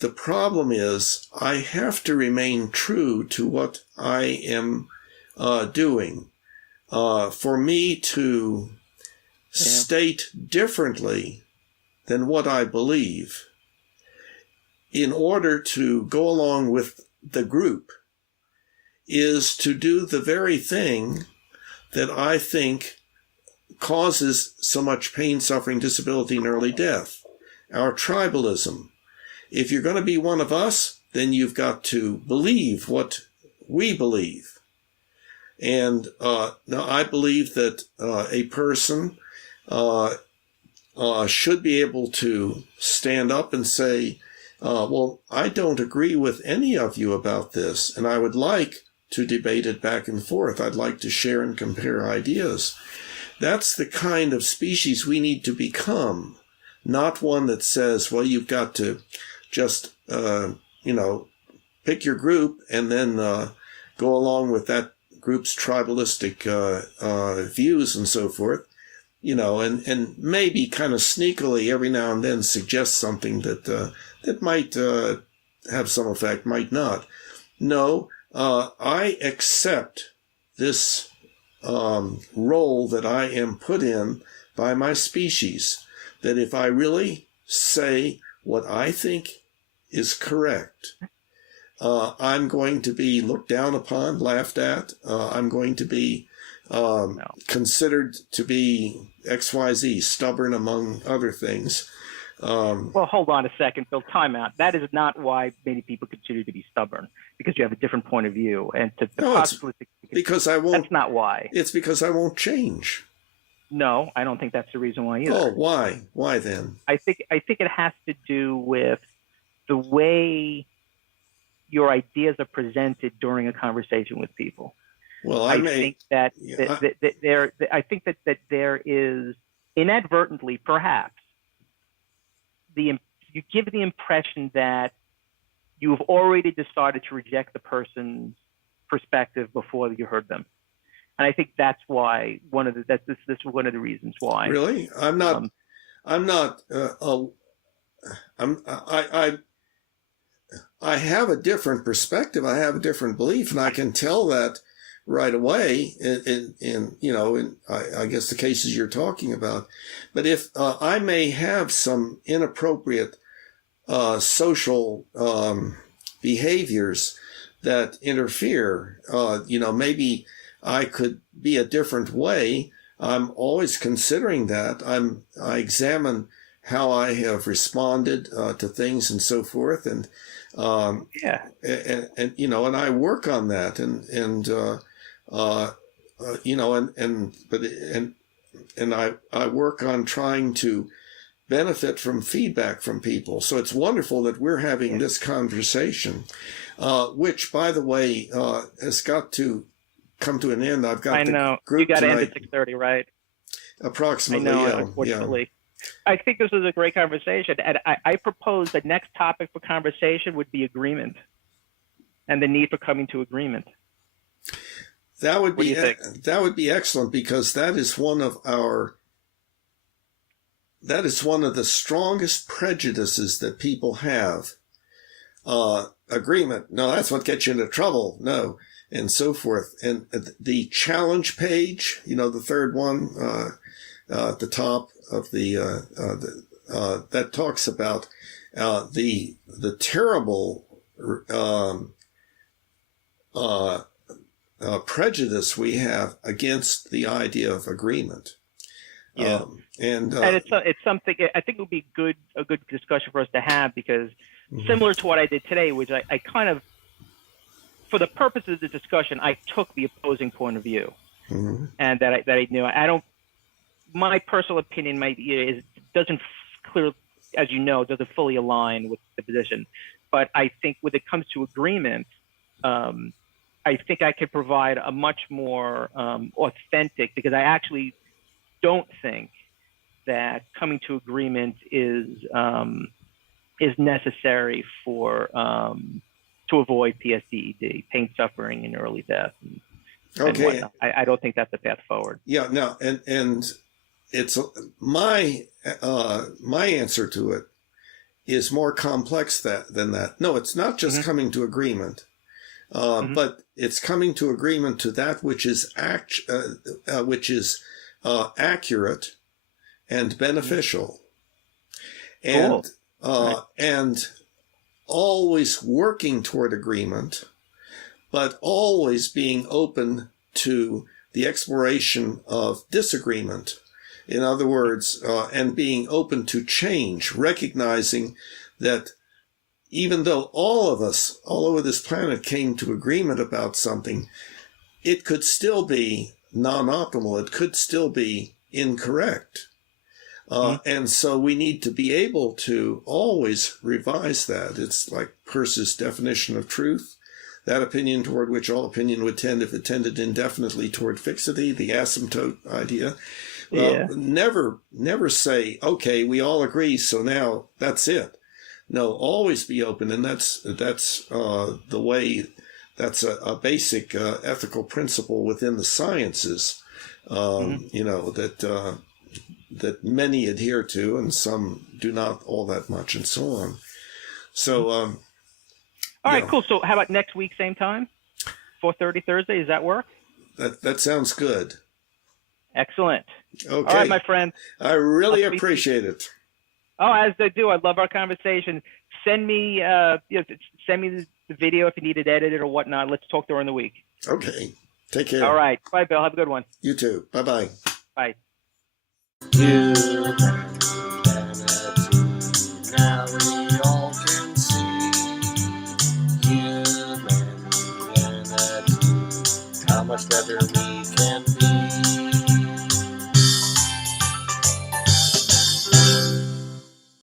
The problem is, I have to remain true to what I am doing. For me to state differently than what I believe, in order to go along with the group, is to do the very thing that I think causes so much pain, suffering, disability, and early death. Our tribalism. If you're going to be one of us, then you've got to believe what we believe. And now I believe that a person should be able to stand up and say, well, I don't agree with any of you about this, and I would like to debate it back and forth. I'd like to share and compare ideas. That's the kind of species we need to become, not one that says, well, you've got to just, pick your group and then go along with that group's tribalistic views and so forth, and maybe kind of sneakily every now and then suggest something that might have some effect, might not. No, I accept this role that I am put in by my species, that if I really say what I think is correct, I'm going to be looked down upon, laughed at. I'm going to be considered to be XYZ, stubborn among other things. Well, hold on a second, Bill. Time out. That is not why many people consider you to be stubborn, because you have a different point of view. And because I won't. That's not why. It's because I won't change. No, I don't think that's the reason why either. Oh, why? Why then? I think it has to do with the way your ideas are presented during a conversation with people. Well, I think that there is inadvertently, perhaps, you give the impression that you have already decided to reject the person's perspective before you heard them. And I think that's why this is one of the reasons why. Really? I have a different perspective. I have a different belief, and I can tell that right away I guess the cases you're talking about. But if I may have some inappropriate social behaviors that interfere, maybe I could be a different way. I'm always considering that. I examine how I have responded to things and so forth, and and I work on that, I work on trying to benefit from feedback from people. So it's wonderful that we're having this conversation, which, by the way, has got to come to an end. I've got I know. the group You got to tonight, end at 6:30, right? Approximately. I know, yeah, unfortunately. Yeah. I think this was a great conversation, and I propose the next topic for conversation would be agreement and the need for coming to agreement. That would be excellent, because that is one of the strongest prejudices that people have. Agreement, no, that's what gets you into trouble. No, and so forth. And the challenge page, the third one at the top of that talks about the terrible prejudice we have against the idea of agreement. Yeah. And it's something I think it would be a good discussion for us to have, because similar to what I did today, which I kind of, for the purposes of the discussion, I took the opposing point of view, and that I knew. I don't. My personal opinion doesn't clear, as you know, doesn't fully align with the position. But I think when it comes to agreement, I think I could provide a much more authentic, because I actually don't think that coming to agreement is necessary for to avoid PSDED, pain, suffering, and early death. Okay. And I don't think that's the path forward. Yeah. No. And it's my answer to it is more complex than that. No, it's not just coming to agreement, but it's coming to agreement to that which is accurate and beneficial, and and always working toward agreement, but always being open to the exploration of disagreement. In other words, and being open to change, recognizing that even though all of us all over this planet came to agreement about something, it could still be non-optimal. It could still be incorrect. And so we need to be able to always revise that. It's like Peirce's definition of truth, that opinion toward which all opinion would tend if it tended indefinitely toward fixity, the asymptote idea. Never say, okay, we all agree, so now that's it. No, always be open, and that's the way. That's a basic ethical principle within the sciences, that many adhere to, and some do not all that much, and so on. So, all right, cool. So, how about next week, same time, 4:30 Thursday? Does that work? That sounds good. Excellent. Okay. All right, my friend. I really appreciate it. Oh, as I do. I love our conversation. Send me the video if you need it edited or whatnot. Let's talk during the week. Okay. Take care. All right. Bye, Bill. Have a good one. You too. Bye-bye. Bye. Humanity, now we all can see. Humanity, how much better we